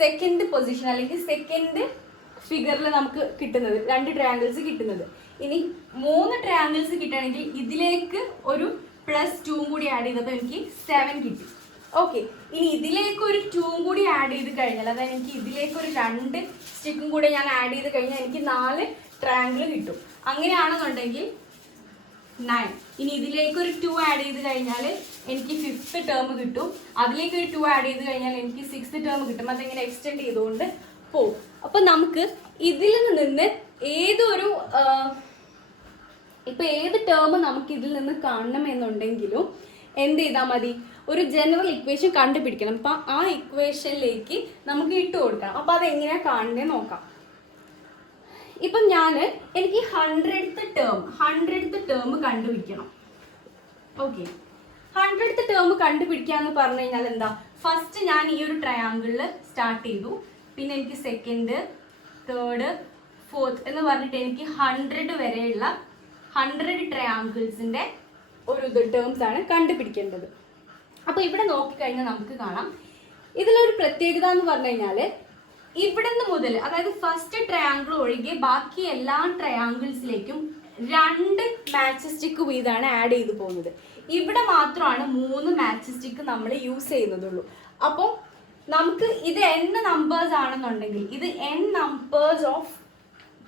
സെക്കൻഡ് പൊസിഷൻ അല്ലെങ്കിൽ സെക്കൻഡ് ഫിഗറിൽ നമുക്ക് കിട്ടുന്നത് 2 ട്രയാങ്കിൾസ് കിട്ടുന്നത്. ഇനി 3 ട്രയാങ്കിൾസ് കിട്ടണമെങ്കിൽ ഇതിലേക്ക് ഒരു +2 കൂടി ആഡ് ചെയ്തപ്പോൾ എനിക്ക് 7 കിട്ടി. ഓക്കെ, ഇനി ഇതിലേക്ക് ഒരു 2 കൂടി ആഡ് ചെയ്ത് കഴിഞ്ഞാൽ, അതായത് എനിക്ക് ഇതിലേക്ക് ഒരു 2 സ്റ്റിക്കും കൂടി ഞാൻ ആഡ് ചെയ്ത് കഴിഞ്ഞാൽ എനിക്ക് 4 ട്രയാങ്കിൾ കിട്ടും. അങ്ങനെയാണെന്നുണ്ടെങ്കിൽ 9. ഇനി ഇതിലേക്ക് ഒരു 2 ആഡ് ചെയ്ത് കഴിഞ്ഞാൽ എനിക്ക് 5th ടേം കിട്ടും. അതിലേക്ക് ഒരു 2 ആഡ് ചെയ്ത് കഴിഞ്ഞാൽ എനിക്ക് 6th ടേം കിട്ടും. അതെങ്ങനെ എക്സ്റ്റെൻഡ് ചെയ്തുകൊണ്ട് പോകും. അപ്പൊ നമുക്ക് ഇതിൽ നിന്ന് ഏതൊരു ഇപ്പൊ ഏത് ടേം നമുക്ക് ഇതിൽ നിന്ന് കാണണമെന്നുണ്ടെങ്കിലും എന്ത് ചെയ്താൽ മതി, ഒരു ജനറൽ ഇക്വേഷൻ കണ്ടുപിടിക്കണം. അപ്പൊ ആ ഇക്വേഷനിലേക്ക് നമുക്ക് ഇട്ട് കൊടുക്കണം. അപ്പൊ അതെങ്ങനെയാ കാണുന്നത് നോക്കാം. ഇപ്പം എനിക്ക് 100th ടേം കണ്ടുപിടിക്കണം. ഓക്കെ, 100th ടേം കണ്ടുപിടിക്കാന്ന് പറഞ്ഞു കഴിഞ്ഞാൽ എന്താ, ഫസ്റ്റ് ഞാൻ ഈ ഒരു ട്രയാങ്കിളിൽ സ്റ്റാർട്ട് ചെയ്തു. പിന്നെ എനിക്ക് സെക്കൻഡ്, തേർഡ്, ഫോർത്ത് എന്ന് പറഞ്ഞിട്ട് എനിക്ക് 100 വരെയുള്ള 100 ട്രയാങ്കിൾസിന്റെ ഒരു ടേംസ് ആണ് കണ്ടുപിടിക്കേണ്ടത്. അപ്പൊ ഇവിടെ നോക്കിക്കഴിഞ്ഞാൽ നമുക്ക് കാണാം ഇതിലൊരു പ്രത്യേകത എന്ന് പറഞ്ഞു കഴിഞ്ഞാൽ ഇവിടെ നിന്ന് മുതൽ, അതായത് ഫസ്റ്റ് ട്രയാങ്കിൾ ഒഴികെ ബാക്കി എല്ലാ ട്രയാങ്കിൾസിലേക്കും 2 മാച്ച് സ്റ്റിക്ക് വീതമാണ് ആഡ് ചെയ്തു പോകുന്നത്. ഇവിടെ മാത്രമാണ് 3 മാച്ച് സ്റ്റിക്ക് നമ്മൾ യൂസ് ചെയ്യുന്നതുള്ളൂ. അപ്പം നമുക്ക് ഇത് n നമ്പേഴ്സ് ആണെന്നുണ്ടെങ്കിൽ, ഇത് n നമ്പേഴ്സ് ഓഫ്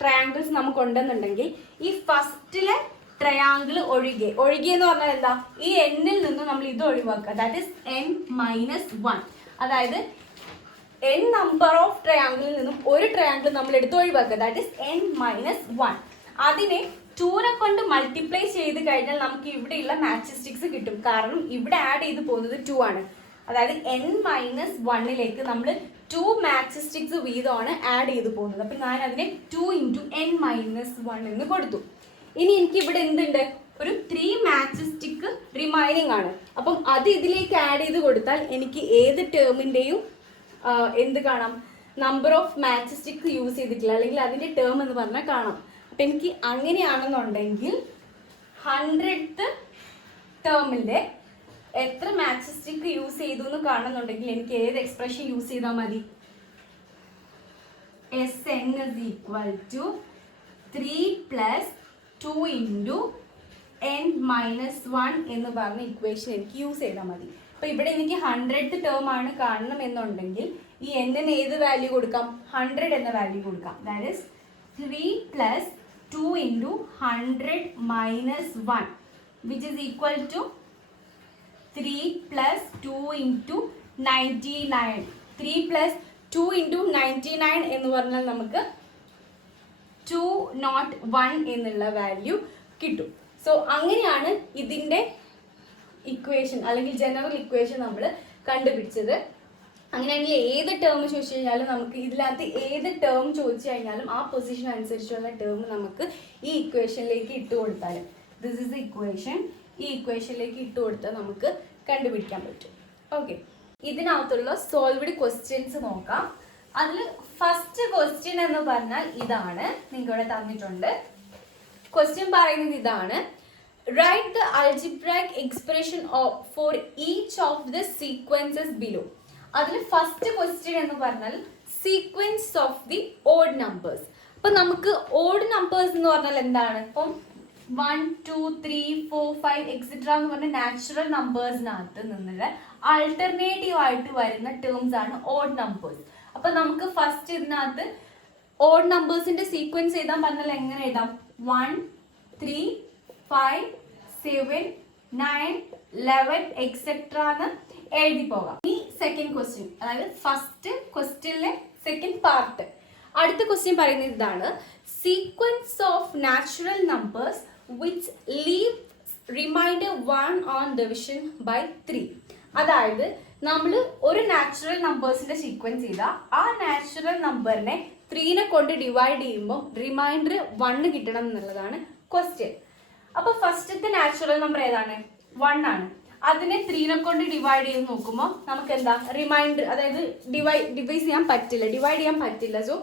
ട്രയാങ്കിൾസ് നമുക്ക് ഉണ്ടെന്നുണ്ടെങ്കിൽ ഈ ഫസ്റ്റിലെ ട്രയാങ്കിൾ ഒഴികെ എന്ന് പറഞ്ഞാൽ എന്താ, ഈ n-ൽ നിന്ന് നമ്മൾ ഇത് ഒഴിവാക്കുക, ദാറ്റ് ഈസ് n-1. അതായത് n നമ്പർ ഓഫ് ട്രയാങ്കിളിൽ നിന്നും ഒരു ട്രയാങ്കിൾ നമ്മൾ എടുത്ത് ഒഴിവാക്കുക, ദാറ്റ് ഈസ് n-1. അതിനെ 2നെ കൊണ്ട് മൾട്ടിപ്ലൈ ചെയ്ത് കഴിഞ്ഞാൽ നമുക്ക് ഇവിടെയുള്ള മാച്ച് സ്റ്റിക്സ് കിട്ടും. കാരണം ഇവിടെ ആഡ് ചെയ്ത് പോകുന്നത് 2 ആണ്. അതായത് n-1ലേക്ക് നമ്മൾ 2 മാച്ച് സ്റ്റിക്സ് വീതമാണ് ആഡ് ചെയ്ത് പോകുന്നത്. അപ്പം ഞാൻ അതിനെ 2 × n-1 എന്ന് കൊടുത്തു. ഇനി എനിക്ക് ഇവിടെ എന്തുണ്ട്, ഒരു 3 മാച്ച് സ്റ്റിക്ക് റിമൈനിങ് ആണ്. അപ്പം അത് ഇതിലേക്ക് ആഡ് ചെയ്ത് കൊടുത്താൽ എനിക്ക് ഏത് ടേമിൻ്റെയും എന്ത് കാണാം, number of match stick use ചെയ്തിട്ടില്ല, അല്ലെങ്കിൽ അതിൻ്റെ ടേം എന്ന് പറഞ്ഞാൽ കാണാം. അപ്പം എനിക്ക് അങ്ങനെയാണെന്നുണ്ടെങ്കിൽ 100th ടേമിൻ്റെ എത്ര മാച്ച് സ്റ്റിക്ക് യൂസ് ചെയ്തു എന്ന് കാണുന്നുണ്ടെങ്കിൽ എനിക്ക് ഏത് എക്സ്പ്രഷൻ യൂസ് ചെയ്താൽ മതി, Sn = 3 + 2 × n-1 എന്ന് പറഞ്ഞ ഇക്വേഷൻ എനിക്ക് യൂസ് ചെയ്താൽ മതി. അപ്പോൾ ഇവിടെ എനിക്ക് 100th ടേം ആണ് കാണണം എന്നുണ്ടെങ്കിൽ ഈ എന്നിന് ഏത് വാല്യൂ കൊടുക്കാം? 100 എന്ന വാല്യൂ കൊടുക്കാം. That is 3 + 2 × 100 - 1 which is equal to 3 + 2 × 99. 3 + 2 × 99 എന്ന് പറഞ്ഞാൽ നമുക്ക് 201 എന്നുള്ള വാല്യൂ കിട്ടും. സോ അങ്ങനെയാണ് ഇതിൻ്റെ ഇക്വേഷൻ അല്ലെങ്കിൽ ജനറൽ ഇക്വേഷൻ നമ്മൾ കണ്ടുപിടിച്ചത്. അങ്ങനെയാണെങ്കിൽ ഏത് ടേം ചോദിച്ചു കഴിഞ്ഞാലും നമുക്ക് ഇതിനകത്ത് ഏത് ടേം ചോദിച്ചു കഴിഞ്ഞാലും ആ പൊസിഷൻ അനുസരിച്ചുള്ള ടേം നമുക്ക് ഈ ഇക്വേഷനിലേക്ക് ഇട്ട് കൊടുത്താലും ദിസ് ഇസ് ദ ഇക്വേഷൻ, ഈ ഇക്വേഷനിലേക്ക് ഇട്ട് കൊടുത്താൽ നമുക്ക് കണ്ടുപിടിക്കാൻ പറ്റും. ഓക്കെ, ഇതിനകത്തുള്ള സോൾവ്ഡ് ക്വസ്റ്റ്യൻസ് നോക്കാം. അതിൽ ഫസ്റ്റ് ക്വസ്റ്റ്യൻ എന്ന് പറഞ്ഞാൽ ഇതാണ്, നിങ്ങൾക്ക് ഇവിടെ തന്നിട്ടുണ്ട്. ക്വസ്റ്റ്യൻ പറയുന്നത് ഇതാണ്: write the algebraic expression for each of the sequences below. അതിൽ ഫസ്റ്റ് ക്വസ്റ്റ്യൻ എന്ന് പറഞ്ഞാൽ sequence of the odd numbers. അപ്പം നമുക്ക് ഓഡ് നമ്പേഴ്സ് എന്ന് പറഞ്ഞാൽ എന്താണ്? ഇപ്പം 1 2 3 4 5 എക്സെട്ര എന്ന് പറഞ്ഞ നാച്ചുറൽ നമ്പേഴ്സിനകത്ത് നിന്നുള്ള ആൾട്ടർനേറ്റീവ് ആയിട്ട് വരുന്ന ടേംസ് ആണ് ഓഡ് നമ്പേഴ്സ്. അപ്പൊ നമുക്ക് ഫസ്റ്റ് ഇതിനകത്ത് ഓഡ് നമ്പേഴ്സിന്റെ സീക്വൻസ് എഴുതാൻ പറഞ്ഞാൽ എങ്ങനെ എഴുതാം? 1 3 5 7 9 11 എക്സെട്ര എന്ന് എഴുതി പോകാം. ഈ സെക്കൻഡ് ക്വസ്റ്റ്യൻ, അതായത് ഫസ്റ്റ് ക്വസ്റ്റ്യനിലെ സെക്കൻഡ് പാർട്ട്. അടുത്ത ക്വസ്റ്റ്യൻ പറയുന്നത് ഇതാണ്: sequence of natural numbers which leave remainder 1 on division by 3. അതായത് നമ്മൾ ഒരു നാച്ചുറൽ നമ്പേഴ്സിന്റെ സീക്വൻസ് ചെയ്താൽ ആ നാച്ചുറൽ നമ്പറിനെ 3നെ കൊണ്ട് ഡിവൈഡ് ചെയ്യുമ്പോൾ റിമൈൻഡർ 1 കിട്ടണം എന്നുള്ളതാണ് ക്വസ്റ്റ്യൻ. അപ്പൊ ഫസ്റ്റത്തെ നാച്ചുറൽ നമ്പർ ഏതാണ്? 1 ആണ്. അതിനെ 3നെ കൊണ്ട് ഡിവൈഡ് ചെയ്ത് നോക്കുമ്പോൾ നമുക്ക് എന്താ റിമൈൻഡർ, അതായത് ഡിവൈഡ് ചെയ്യാൻ പറ്റില്ല. സോ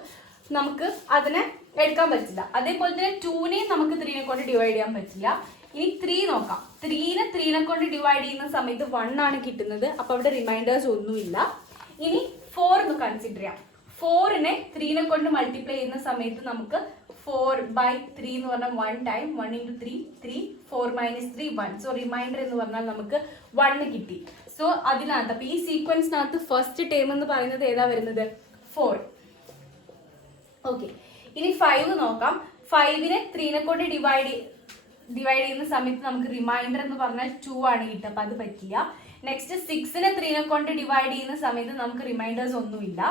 നമുക്ക് അതിനെ എടുക്കാൻ പറ്റില്ല. അതേപോലെ തന്നെ 2നെയും നമുക്ക് 3നെ കൊണ്ട് ഡിവൈഡ് ചെയ്യാൻ പറ്റില്ല. ഇനി 3 നോക്കാം. 3നെ കൊണ്ട് ഡിവൈഡ് ചെയ്യുന്ന സമയത്ത് 1 ആണ് കിട്ടുന്നത്. അപ്പൊ അവിടെ റിമൈൻഡേഴ്സ് ഒന്നുമില്ല. ഇനി 4 ഒന്ന് കൺസിഡർ ചെയ്യാം. 4നെ 3നെ കൊണ്ട് മൾട്ടിപ്ലൈ ചെയ്യുന്ന സമയത്ത് നമുക്ക് 4/3 എന്ന് പറഞ്ഞാൽ 1 ടൈം 1 × 3 3 4 - 3 1. സോ റിമൈൻഡർ എന്ന് പറഞ്ഞാൽ നമുക്ക് 1 കിട്ടി. സോ അതിനകത്ത് അപ്പൊ ഈ സീക്വൻസിനകത്ത് ഫസ്റ്റ് ടേം എന്ന് പറയുന്നത് ഏതാ വരുന്നത്? 4. ഓക്കെ, ഇനി 5 നോക്കാം. 5നെ 3നെ കൊണ്ട് ഡിവൈഡ് ചെയ്യുന്ന സമയത്ത് നമുക്ക് റിമൈൻഡർ എന്ന് പറഞ്ഞാൽ 2 ആണ് കിട്ടുക. അപ്പൊ അത് പറ്റില്ല. നെക്സ്റ്റ് 6നെ 3നെ കൊണ്ട് ഡിവൈഡ് ചെയ്യുന്ന സമയത്ത് നമുക്ക് റിമൈൻഡേഴ്സ് ഒന്നുമില്ല.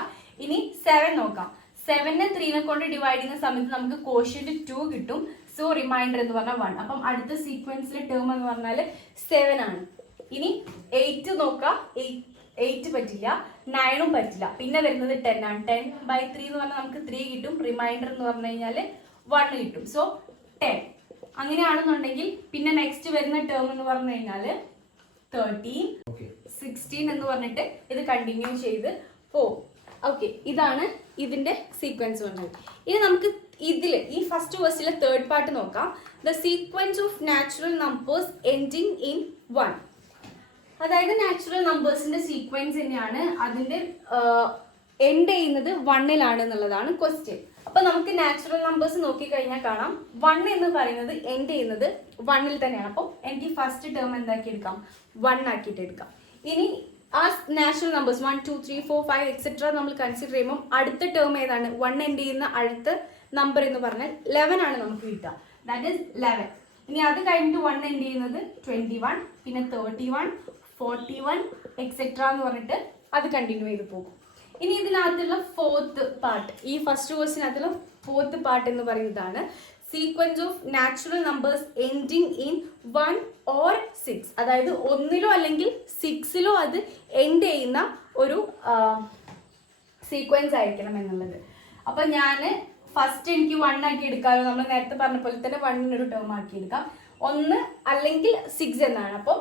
ഇനി 7 നോക്കാം. 7നെ 3നെ കൊണ്ട് ഡിവൈഡ് ചെയ്യുന്ന സമയത്ത് നമുക്ക് കോഷ്യന്റ് 2 കിട്ടും. സോ റിമൈൻഡർ എന്ന് പറഞ്ഞാൽ 1. അപ്പം അടുത്ത സീക്വൻസിലെ ടേം എന്ന് പറഞ്ഞാൽ 7 ആണ്. ഇനി 8 നോക്കാം. 8 പറ്റില്ല, 9ഉം പറ്റില്ല. പിന്നെ വരുന്നത് 10 ആണ്. 10/3 എന്ന് പറഞ്ഞാൽ നമുക്ക് 3 കിട്ടും. റിമൈൻഡർ എന്ന് പറഞ്ഞു കഴിഞ്ഞാൽ 1 കിട്ടും. സോ 10. അങ്ങനെയാണെന്നുണ്ടെങ്കിൽ പിന്നെ നെക്സ്റ്റ് വരുന്ന ടേം എന്ന് പറഞ്ഞു കഴിഞ്ഞാൽ 13 16 എന്ന് പറഞ്ഞിട്ട് ഇത് കണ്ടിന്യൂ ചെയ്ത് പോകും. ഓക്കെ, ഇതാണ് ഇതിന്റെ സീക്വൻസ് വന്നത്. ഇനി നമുക്ക് ഇതില് ഈ ഫസ്റ്റ് ക്വസ്റ്റ്യനിലെ തേർഡ് പാർട്ട് നോക്കാം. The sequence of natural numbers ending in 1. അതായത് നാച്ചുറൽ നമ്പേഴ്സിന്റെ സീക്വൻസ് തന്നെയാണ്, അതിന്റെ എൻഡ് ചെയ്യുന്നത് 1ലാണ് എന്നുള്ളതാണ് ക്വസ്റ്റ്യൻ. അപ്പൊ നമുക്ക് നാച്ചുറൽ നമ്പേഴ്സ് നോക്കിക്കഴിഞ്ഞാൽ കാണാം 1 എന്ന് പറയുന്നത് എൻഡ് ചെയ്യുന്നത് 1ൽ തന്നെയാണ്. അപ്പോൾ എനിക്ക് ഫസ്റ്റ് ടേം എന്താക്കി എടുക്കാം? 1 ആക്കിയിട്ട് എടുക്കാം. ഇനി ആ നാച്ചുറൽ നമ്പേഴ്സ് 1 2 3 4 5 എക്സെട്ര നമ്മൾ കൺസിഡർ ചെയ്യുമ്പോൾ അടുത്ത ടേം ഏതാണ്? 1 എൻഡ് ചെയ്യുന്ന അടുത്ത നമ്പർ എന്ന് പറഞ്ഞാൽ 11 ആണ് നമുക്ക് കിട്ടുക. That is 11. ഇനി അത് കഴിഞ്ഞിട്ട് 1 എൻഡ് ചെയ്യുന്നത് 21, പിന്നെ 31 41 എക്സെട്ര എന്ന് പറഞ്ഞിട്ട് അത് കണ്ടിന്യൂ ചെയ്ത് പോകും. ഇനി ഇതിനകത്തുള്ള ഫോർത്ത് പാർട്ട്, ഈ ഫസ്റ്റ് ക്വസ്റ്റിനകത്തുള്ള ഫോർത്ത് പാർട്ട് എന്ന് പറയുന്നതാണ് sequence of natural numbers ending in 1 or 6. അതായത് 1ലോ അല്ലെങ്കിൽ 6ലോ അത് എൻഡ് ചെയ്യുന്ന ഒരു സീക്വൻസ് ആയിരിക്കണം എന്നുള്ളത്. അപ്പൊ ഞാൻ ഫസ്റ്റ് എനിക്ക് 1 ആക്കി എടുക്കാമല്ലോ. നമ്മൾ നേരത്തെ പറഞ്ഞ പോലെ തന്നെ 1 ടേം ആക്കി എടുക്കാം. 1 അല്ലെങ്കിൽ 6 എന്നാണ്. അപ്പോൾ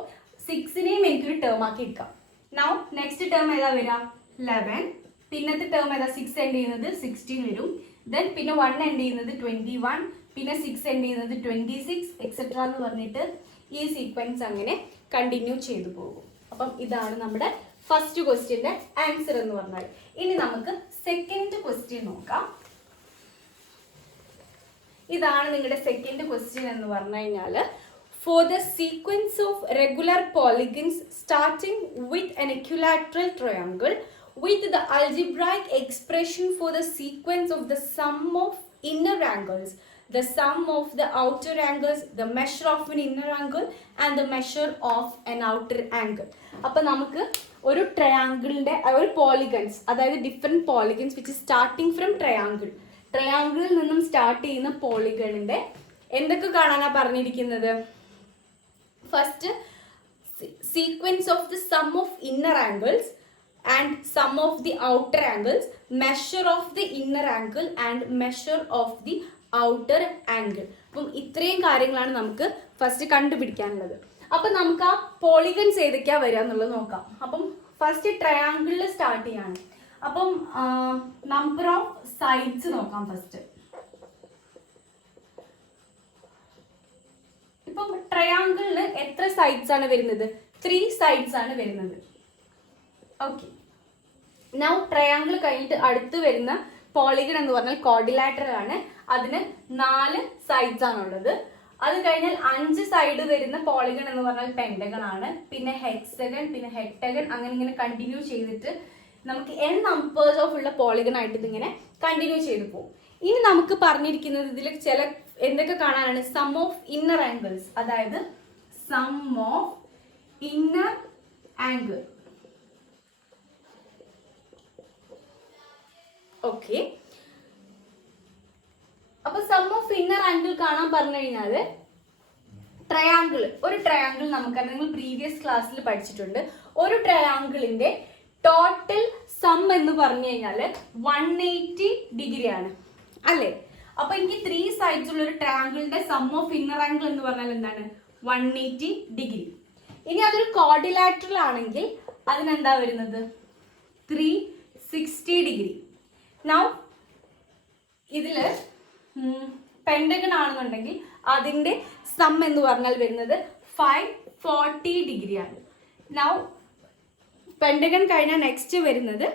6നെയും എനിക്കൊരു ടേം ആക്കി എടുക്കാം. നൗ നെക്സ്റ്റ് ടേം ഏതാ വരിക? 11. പിന്നത്തെ ടേം ഏതാ? 6 എൻഡ് ചെയ്യുന്നത് 16 വരും. ദെൻ പിന്നെ 1 എൻഡ് ചെയ്യുന്നത് 21, പിന്നെ 6 എൻഡ് ചെയ്യുന്നത് 26 എക്സെട്ര എന്ന് പറഞ്ഞിട്ട് ഈ സീക്വൻസ് അങ്ങനെ കണ്ടിന്യൂ ചെയ്തു പോകും. അപ്പം ഇതാണ് നമ്മുടെ ഫസ്റ്റ് ക്വസ്റ്റ്യന്റെ ആൻസർ എന്ന് പറഞ്ഞാൽ. ഇനി നമുക്ക് സെക്കൻഡ് ക്വസ്റ്റ്യൻ നോക്കാം. ഇതാണ് നിങ്ങളുടെ സെക്കൻഡ് ക്വസ്റ്റ്യൻ എന്ന് പറഞ്ഞു കഴിഞ്ഞാൽ for the sequence of regular polygons starting with an equilateral triangle with the algebraic expression for the sequence of the sum of inner angles, the sum of the outer angles, the measure of an inner angle and the measure of an outer angle. അപ്പോൾ നമുക്ക് ഒരു ട്രയാങ്കിളിൻ്റെ ഒരു polygons, അതായത് different polygons which starting from ട്രയാങ്കിളിൽ നിന്നും start ചെയ്യുന്ന പോളിഗണിൻ്റെ എന്തൊക്കെ കാണാനാണ് പറഞ്ഞിരിക്കുന്നത്? First, sequence of the sum of inner angles and sum of the outer angles, measure of the inner angle and measure of the outer angle. അപ്പം ഇത്രയും കാര്യങ്ങളാണ് നമുക്ക് ഫസ്റ്റ് കണ്ടുപിടിക്കാനുള്ളത്. അപ്പം നമുക്ക് ആ പോളിഗൺസ് ഏതൊക്കെയാ വരിക എന്നുള്ളത് നോക്കാം. അപ്പം ഫസ്റ്റ് ട്രയാങ്കിളിൽ സ്റ്റാർട്ട് ചെയ്യാണ്. അപ്പം നമ്പർ ഓഫ് സൈഡ്സ് നോക്കാം ഫസ്റ്റ്. ഇപ്പം ട്രയാങ്കിളിന് എത്ര സൈഡ്സ് ആണ് വരുന്നത്? 3 സൈഡ്സ് ആണ് വരുന്നത്. ഓക്കെ, നൗ ട്രയാങ്കിൾ കഴിഞ്ഞിട്ട് അടുത്ത് വരുന്ന പോളിഗൺ എന്ന് പറഞ്ഞാൽ ക്വാഡ്രിലാറ്ററൽ ആണ്. അതിന് 4 സൈഡ്സ് ആണുള്ളത്. അത് കഴിഞ്ഞാൽ 5 സൈഡ് വരുന്ന പോളിഗൺ എന്ന് പറഞ്ഞാൽ പെന്റഗൺ ആണ്. പിന്നെ ഹെക്സഗൺ, പിന്നെ ഹെക്ടഗൺ, അങ്ങനെ ഇങ്ങനെ കണ്ടിന്യൂ ചെയ്തിട്ട് നമുക്ക് n നമ്പേഴ്സ് ഓഫ് ഉള്ള പോളിഗൺ ആയിട്ട് ഇതിങ്ങനെ കണ്ടിന്യൂ ചെയ്തു പോകും. ഇനി നമുക്ക് പറഞ്ഞിരിക്കുന്നത് ഇതിൽ ചില എന്തൊക്കെ കാണാനാണ്? സം ഓഫ് ഇന്നർ ആംഗിൾസ്, അതായത് sum of inner angle. Okay, അപ്പൊ സം ഓഫ് ഇന്നർ ആംഗിൾ കാണാൻ പറഞ്ഞു കഴിഞ്ഞാല് ഒരു ട്രയാങ്കിൾ നമുക്കറിയാം, നിങ്ങൾ പ്രീവിയസ് ക്ലാസ്സിൽ പഠിച്ചിട്ടുണ്ട്. ഒരു ട്രയാങ്കിളിന്റെ ടോട്ടൽ സം എന്ന് പറഞ്ഞു കഴിഞ്ഞാല് 180 ഡിഗ്രി ആണ് അല്ലേ? അപ്പൊ എനിക്ക് 3 സൈഡ്സ് ഉള്ള ഒരു ട്രയാങ്കിളിന്റെ സം ഓഫ് ഇന്നർ ആംഗിൾ എന്ന് പറഞ്ഞാൽ എന്താണ്? 180 ഡിഗ്രി. ഇനി അതൊരു ക്വാഡ്രിലാറ്ററൽ ആണെങ്കിൽ അതിനെന്താ വരുന്നത്? 360 ഡിഗ്രി. നൗ ഇതില് പെന്റഗൺ ആണെന്നുണ്ടെങ്കിൽ അതിന്റെ സം എന്ന് പറഞ്ഞാൽ വരുന്നത് 540 ഡിഗ്രിയാണ്. നൗ പെന്റഗൺ കഴിഞ്ഞാൽ നെക്സ്റ്റ് വരുന്നത്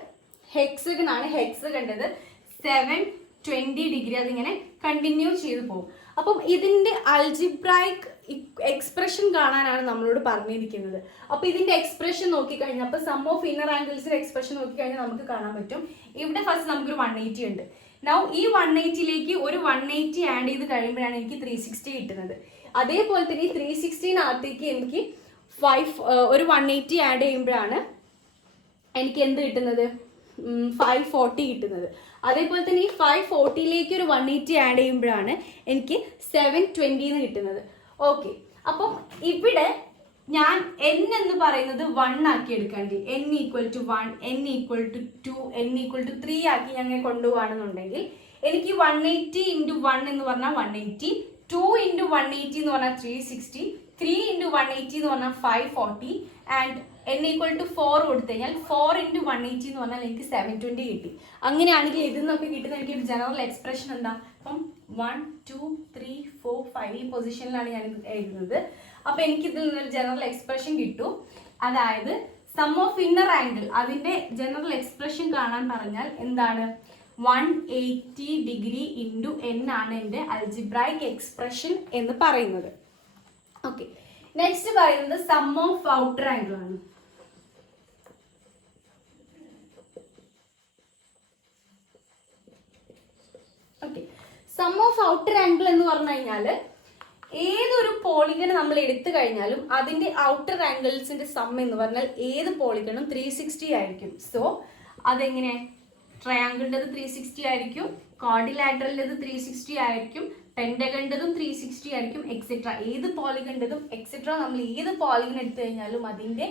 ഹെക്സഗൺ ആണ്. ഹെക്സഗണ്ടത് 720 ഡിഗ്രി. അതിങ്ങനെ കണ്ടിന്യൂ ചെയ്തു പോകും. അപ്പം ഇതിന്റെ അൽജിബ്രൈക് എക്സ്പ്രഷൻ കാണാനാണ് നമ്മളോട് പറഞ്ഞിരിക്കുന്നത്. അപ്പൊ ഇതിന്റെ എക്സ്പ്രഷൻ നോക്കിക്കഴിഞ്ഞാൽ, അപ്പൊ സം ഓഫ് ഇന്നർ ആംഗിൾസിന്റെ എക്സ്പ്രഷൻ നോക്കിക്കഴിഞ്ഞാൽ നമുക്ക് കാണാൻ പറ്റും. ഇവിടെ ഫസ്റ്റ് നമുക്കൊരു 180 ഉണ്ട്. നൗ ഈ 180ലേക്ക് ഒരു 180 ആഡ് ചെയ്ത് കഴിയുമ്പോഴാണ് എനിക്ക് 360 കിട്ടുന്നത്. അതേപോലെ തന്നെ ഈ 360നകത്തേക്ക് എനിക്ക് ഒരു 180 ആഡ് ചെയ്യുമ്പോഴാണ് എനിക്ക് എന്ത് കിട്ടുന്നത്? 540 കിട്ടുന്നത്. അതേപോലെ തന്നെ ഈ 540ലേക്ക് ഒരു 180 ആഡ് ചെയ്യുമ്പോഴാണ് എനിക്ക് 720 കിട്ടുന്നത്. ഓക്കെ, അപ്പം ഇവിടെ ഞാൻ n എന്ന് പറയുന്നത് 1 ആക്കി എടുക്കാണ്ട് n equal to 1, n equal to 2, n equal to 3 ആക്കി ഞങ്ങൾ കൊണ്ടുപോകുകയാണെന്നുണ്ടെങ്കിൽ എനിക്ക് 180 ഇൻറ്റു 1 എന്ന് പറഞ്ഞാൽ 180, 2 ഇൻറ്റു 180 എന്ന് പറഞ്ഞാൽ 360, 3 ഇൻറ്റു 180 എന്ന് പറഞ്ഞാൽ 540 ആൻഡ് n ഈക്വൽ ടു 4 കൊടുത്തു കഴിഞ്ഞാൽ 4 ഇൻറ്റു 180 എന്ന് പറഞ്ഞാൽ എനിക്ക് 720 കിട്ടി. അങ്ങനെയാണെങ്കിൽ ഇതിൽ നിന്നൊക്കെ കിട്ടുന്ന എനിക്ക് ഒരു ജനറൽ എക്സ്പ്രഷൻ എന്താ? അപ്പം 1, 2, 3, 4, 5 ഈ പൊസിഷനിലാണ് ഞാൻ എഴുതുന്നത്. അപ്പൊ എനിക്ക് ഇതിൽ നിന്നൊരു ജനറൽ എക്സ്പ്രഷൻ കിട്ടും. അതായത് സം ഓഫ് ഇന്നർ ആംഗിൾ, അതിന്റെ ജനറൽ എക്സ്പ്രഷൻ കാണാൻ പറഞ്ഞാൽ എന്താണ്? 180 ഡിഗ്രി ഇൻറ്റു n ആണ് എൻ്റെ അൽജിബ്രൈക് എക്സ്പ്രഷൻ എന്ന് പറയുന്നത്. ഓക്കെ, നെക്സ്റ്റ് പറയുന്നത് സം ഓഫ് ഔട്ടർ ആംഗിൾ ആണ്. Okay, sum of outer angle എന്ന് പറഞ്ഞു കഴിഞ്ഞാല് ഏതൊരു പോളിഗൺ നമ്മൾ എടുത്തു കഴിഞ്ഞാലും അതിന്റെ ഔട്ടർ ആംഗിൾസിന്റെ സം എന്ന് പറഞ്ഞാൽ ഏത് പോളിഗണും 360 ആയിരിക്കും. സോ അതെങ്ങനെ? ട്രയാങ്കിളിൻ്റെത് 360 ആയിരിക്കും, ക്വാഡ്രിലാറ്ററലിൻ്റെത് 360 ആയിരിക്കും, പെന്റഗണിൻ്റെതും 360 ആയിരിക്കും, എക്സെട്ര. ഏത് പോളിഗണിൻ്റെതും എക്സെട്ര നമ്മൾ ഏത് പോളിഗൺ എടുത്തു കഴിഞ്ഞാലും അതിന്റെ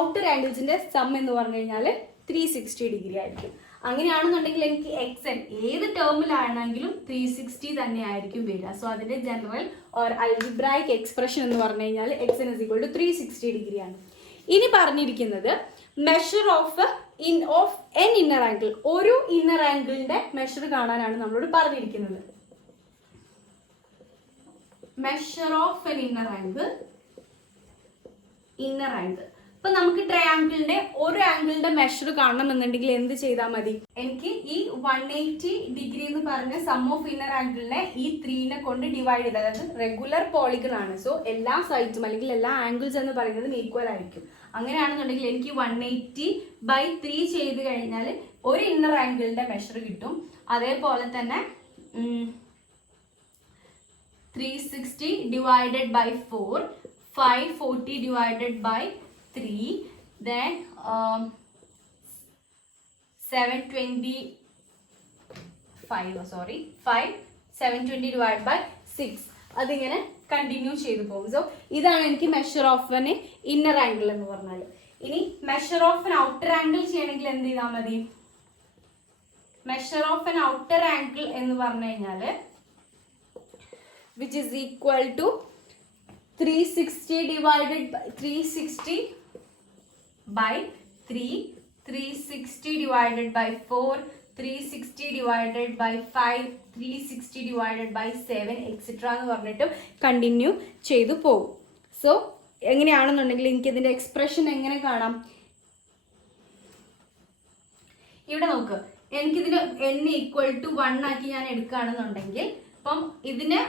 ഔട്ടർ ആംഗിൾസിന്റെ സം എന്ന് പറഞ്ഞു കഴിഞ്ഞാൽ 360 ഡിഗ്രി ആയിരിക്കും. അങ്ങനെയാണെന്നുണ്ടെങ്കിൽ എനിക്ക് എക്സൻ ഏത് ടേമിലാണെങ്കിലും 360 തന്നെ ആയിരിക്കും വരിക. സോ അതിന്റെ ജനറൽ ഓർ അൽജിബ്രൈക് എക്സ്പ്രഷൻ എന്ന് പറഞ്ഞു കഴിഞ്ഞാൽ എക്സൻ ഇസ് ഈക്വൽ ടു 360 ഡിഗ്രി ആണ്. ഇനി പറഞ്ഞിരിക്കുന്നത് measure of an inner angle, ഒരു ഇന്നർ ആംഗിളിന്റെ മെഷർ കാണാനാണ് നമ്മളോട് പറഞ്ഞിരിക്കുന്നത്. Measure of an inner angle. ഇപ്പൊ നമുക്ക് ട്രയാങ്കിളിന്റെ ഒരു ആംഗിളിന്റെ മെഷർ കാണണം എന്നുണ്ടെങ്കിൽ എന്ത് ചെയ്താൽ മതി? എനിക്ക് ഈ 180 ഡിഗ്രി എന്ന് പറഞ്ഞ സം ഓഫ് ഇന്നർ ആംഗിളിനെ ഈ 3നെ കൊണ്ട് ഡിവൈഡ് ചെയ്ത്, അതായത് റെഗുലർ പോളിഗൺ ആണ്, സോ എല്ലാ സൈഡ്സും അല്ലെങ്കിൽ എല്ലാ ആംഗിൾസ് എന്ന് പറയുന്നത് ഈക്വൽ ആയിരിക്കും. അങ്ങനെയാണെന്നുണ്ടെങ്കിൽ എനിക്ക് 180/3 ചെയ്ത് കഴിഞ്ഞാൽ ഒരു ഇന്നർ ആംഗിളിന്റെ മെഷർ കിട്ടും. അതേപോലെ തന്നെ 360 divided by 4, 540 divided by 3, then 720 divided by 6. അതിങ്ങനെ കണ്ടിന്യൂ ചെയ്തു പോകും. സോ ഇതാണ് എനിക്ക് measure of an inner angle എന്ന് പറഞ്ഞാൽ. ഇനി measure of an outer angle ചെയ്യണമെങ്കിൽ എന്ത് ചെയ്താൽ മതി? Measure of an outer angle എന്ന് പറഞ്ഞു കഴിഞ്ഞാൽ which is equal to 360 divided by 360 by 3, 360 divided by 4, 360 divided by 5, 360 divided by 7 etc. എന്ന് പറഞ്ഞിട്ട് കണ്ടിന്യൂ ചെയ്തു പോകും. സോ എങ്ങനെയാണെന്നുണ്ടെങ്കിൽ എനിക്ക് ഇതിന്റെ എക്സ്പ്രഷൻ എങ്ങനെ കാണാം? ഇവിടെ നോക്ക്, എനിക്കിതിന് n ഈക്വൽ ടു 1 ആക്കി ഞാൻ എടുക്കുകയാണെന്നുണ്ടെങ്കിൽ അപ്പം ഇതിന്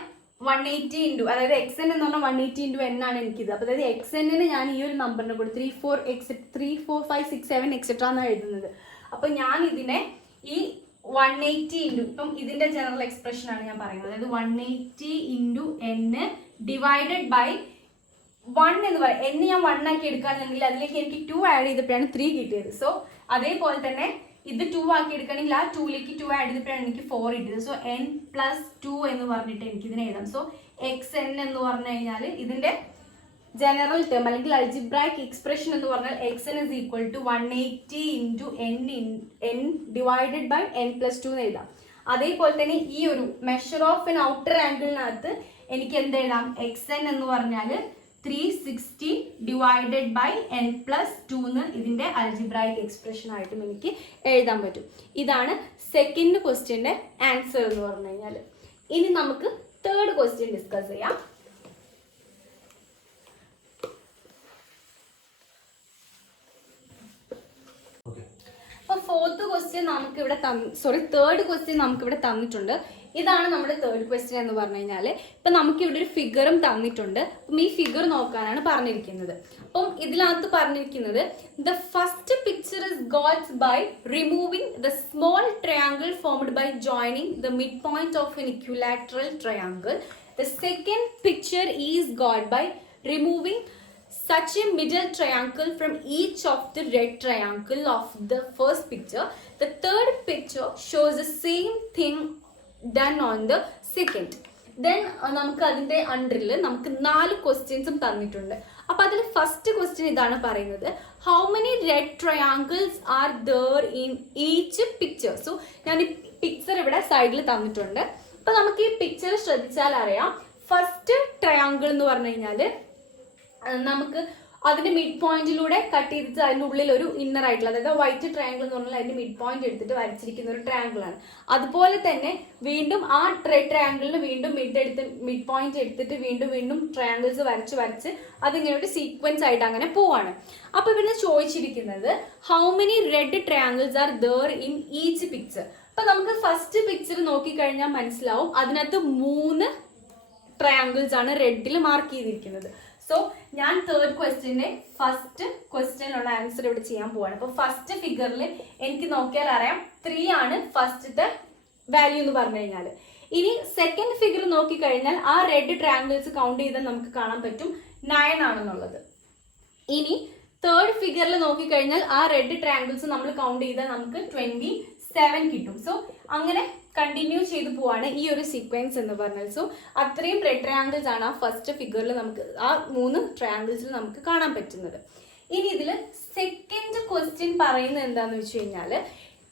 180 ഇൻറ്റു, അതായത് എക്സ് എൻ എന്ന് പറഞ്ഞാൽ 180 ഇൻറ്റു n ആണ് എനിക്കിത്. അപ്പോൾ അതായത് എക്സ് എന്നിന് ഞാൻ ഈ ഒരു നമ്പറിനെ കൂടി 3, 4, 5, 6, 7 എക്സെട്ര എന്നാണ് എഴുതുന്നത്. അപ്പോൾ ഞാൻ ഇതിനെ ഈ 180 ഇൻറ്റു, ഇപ്പം ഇതിൻ്റെ ജനറൽ എക്സ്പ്രഷൻ ആണ് ഞാൻ പറയുന്നത്, അതായത് 180 ഇൻറ്റു n ഡിവൈഡഡ് ബൈ 1 എന്ന് പറയും. n ഞാൻ 1 ആക്കി എടുക്കുകയാണെന്നുണ്ടെങ്കിൽ അതിലേക്ക് എനിക്ക് 2 ആഡ് ചെയ്തപ്പോഴാണ് 3 കിട്ടിയത്. സോ അതേപോലെ തന്നെ ഇത് 2 ആക്കി എടുക്കുകയാണെങ്കിൽ ആ 2ലേക്ക് 2 ആഡ് ചെയ്തപ്പോഴാണ് എനിക്ക് 4 കിട്ടിയത്. സോ n+2 എന്ന് പറഞ്ഞിട്ട് എനിക്ക് ഇതിനെ എഴുതാം. സോ എക്സ് എൻ എന്ന് പറഞ്ഞു കഴിഞ്ഞാൽ ഇതിന്റെ ജനറൽ ടേം അല്ലെങ്കിൽ അൾജിബ്രായിക് എക്സ്പ്രഷൻ എന്ന് പറഞ്ഞാൽ x n is equal to 180 into n divided by n+2 എന്ന് എഴുതാം. അതേപോലെ തന്നെ ഈ ഒരു മെഷർ ഓഫ് എൻ ഔട്ടർ ആംഗിളിനകത്ത് എനിക്ക് എന്ത് എഴുതാം? എക്സ് എൻ എന്ന് പറഞ്ഞാൽ 360 ഡിവൈഡഡ് ബൈ n+2 എന്ന് ഇതിന്റെ അൾജിബ്രായിക് എക്സ്പ്രഷൻ ആയിട്ടും എനിക്ക് എഴുതാൻ പറ്റും. ഇതാണ് സെക്കൻഡ് ക്വസ്റ്റ്യന്റെ ആൻസർ എന്ന് പറഞ്ഞു കഴിഞ്ഞാൽ. ഇനി നമുക്ക് തേർഡ് ക്വസ്റ്റ്യൻ ഡിസ്കസ് ചെയ്യാം. അപ്പോൾ ഫോർത്ത് ക്വസ്റ്റ്യൻ നമുക്ക് ഇവിടെ തേർഡ് ക്വസ്റ്റ്യൻ നമുക്ക് ഇവിടെ തന്നിട്ടുണ്ട്. ഇതാണ് നമ്മുടെ തേർഡ് ക്വസ്റ്റ്യൻ എന്ന് പറഞ്ഞു കഴിഞ്ഞാൽ ഇപ്പം നമുക്കിവിടെ ഒരു ഫിഗറും തന്നിട്ടുണ്ട്. അപ്പം ഈ ഫിഗർ നോക്കാനാണ് പറഞ്ഞിരിക്കുന്നത്. അപ്പം ഇതിനകത്ത് പറഞ്ഞിരിക്കുന്നത് the first picture is gots by removing the small triangle formed by joining the mid point of an equilateral triangle. The second picture is got by removing such a middle triangle from each of the red triangle of the first picture. The third picture shows the same thing done on the second. Then നമുക്ക് അതിന്റെ അണ്ടറിൽ നമുക്ക് 4 ക്വസ്റ്റ്യൻസും തന്നിട്ടുണ്ട്. അപ്പോൾ അതിൽ first question ഇതാണ് പറയുന്നത്, how many red triangles are there in each picture. So ഞാൻ ഈ പിക്ചർ ഇവിടെ സൈഡിൽ തന്നിട്ടുണ്ട്. അപ്പോൾ നമുക്ക് ഈ പിക്ചർ ശ്രദ്ധിച്ചാൽ അറിയാം, ഫസ്റ്റ് ട്രയാങ്കിൾ എന്ന് പറഞ്ഞു കഴിഞ്ഞാൽ നമുക്ക് അതിന്റെ മിഡ് പോയിന്റിലൂടെ കട്ട് ചെയ്തിട്ട് അതിൻ്റെ ഉള്ളിൽ ഒരു ഇന്നർ ആയിട്ടുള്ള, അതായത് വൈറ്റ് ട്രയാങ്കിൾ എന്ന് പറഞ്ഞാൽ അതിന്റെ മിഡ് പോയിന്റ് എടുത്തിട്ട് വരച്ചിരിക്കുന്ന ഒരു ട്രയാങ്കിൾ ആണ്. അതുപോലെ തന്നെ വീണ്ടും ആ റെഡ് ട്രയാങ്കിളിന് വീണ്ടും മിഡ് പോയിന്റ് എടുത്തിട്ട് വീണ്ടും ട്രയാങ്കിൾസ് വരച്ച് അതിങ്ങനെ ഒരു സീക്വൻസ് ആയിട്ട് അങ്ങനെ പോവാണ്. അപ്പൊ ഇവിടുന്ന് ചോദിച്ചിരിക്കുന്നത് how many red triangles are there in each picture. അപ്പൊ നമുക്ക് ഫസ്റ്റ് പിക്ചർ നോക്കിക്കഴിഞ്ഞാൽ മനസ്സിലാവും അതിനകത്ത് 3 ട്രയാങ്കിൾസ് ആണ് റെഡിൽ മാർക്ക് ചെയ്തിരിക്കുന്നത്. സോ ഞാൻ തേർഡ് ക്വസ്റ്റ്യന്റെ ഫസ്റ്റ് ക്വസ്റ്റ്യനുള്ള ആൻസർ ഇവിടെ ചെയ്യാൻ പോവാണ്. അപ്പോൾ ഫസ്റ്റ് ഫിഗറിൽ എനിക്ക് നോക്കിയാൽ അറിയാം 3 ആണ് ഫസ്റ്റത്തെ വാല്യൂ എന്ന് പറഞ്ഞു കഴിഞ്ഞാൽ. ഇനി സെക്കൻഡ് ഫിഗർ നോക്കിക്കഴിഞ്ഞാൽ ആ റെഡ് ട്രയാങ്കിൾസ് കൗണ്ട് ചെയ്താൽ നമുക്ക് കാണാൻ പറ്റും 9 ആണെന്നുള്ളത്. ഇനി തേർഡ് ഫിഗറിൽ നോക്കിക്കഴിഞ്ഞാൽ ആ റെഡ് ട്രയാങ്കിൾസ് നമ്മൾ കൗണ്ട് ചെയ്താൽ നമുക്ക് 27 കിട്ടും. സോ അങ്ങനെ കണ്ടിന്യൂ ചെയ്ത് പോവാണ് ഈ ഒരു സീക്വൻസ് എന്ന് പറഞ്ഞാൽ. സോ അത്രയും റെഡ് ട്രയാങ്കിൾസ് ആണ് ആ ഫസ്റ്റ് ഫിഗറിൽ നമുക്ക് ആ 3 ട്രയാങ്കിൾസിൽ നമുക്ക് കാണാൻ പറ്റുന്നത്. ഇനി ഇതിൽ സെക്കൻഡ് ക്വസ്റ്റ്യൻ പറയുന്നത് എന്താണെന്ന് വെച്ച് കഴിഞ്ഞാൽ,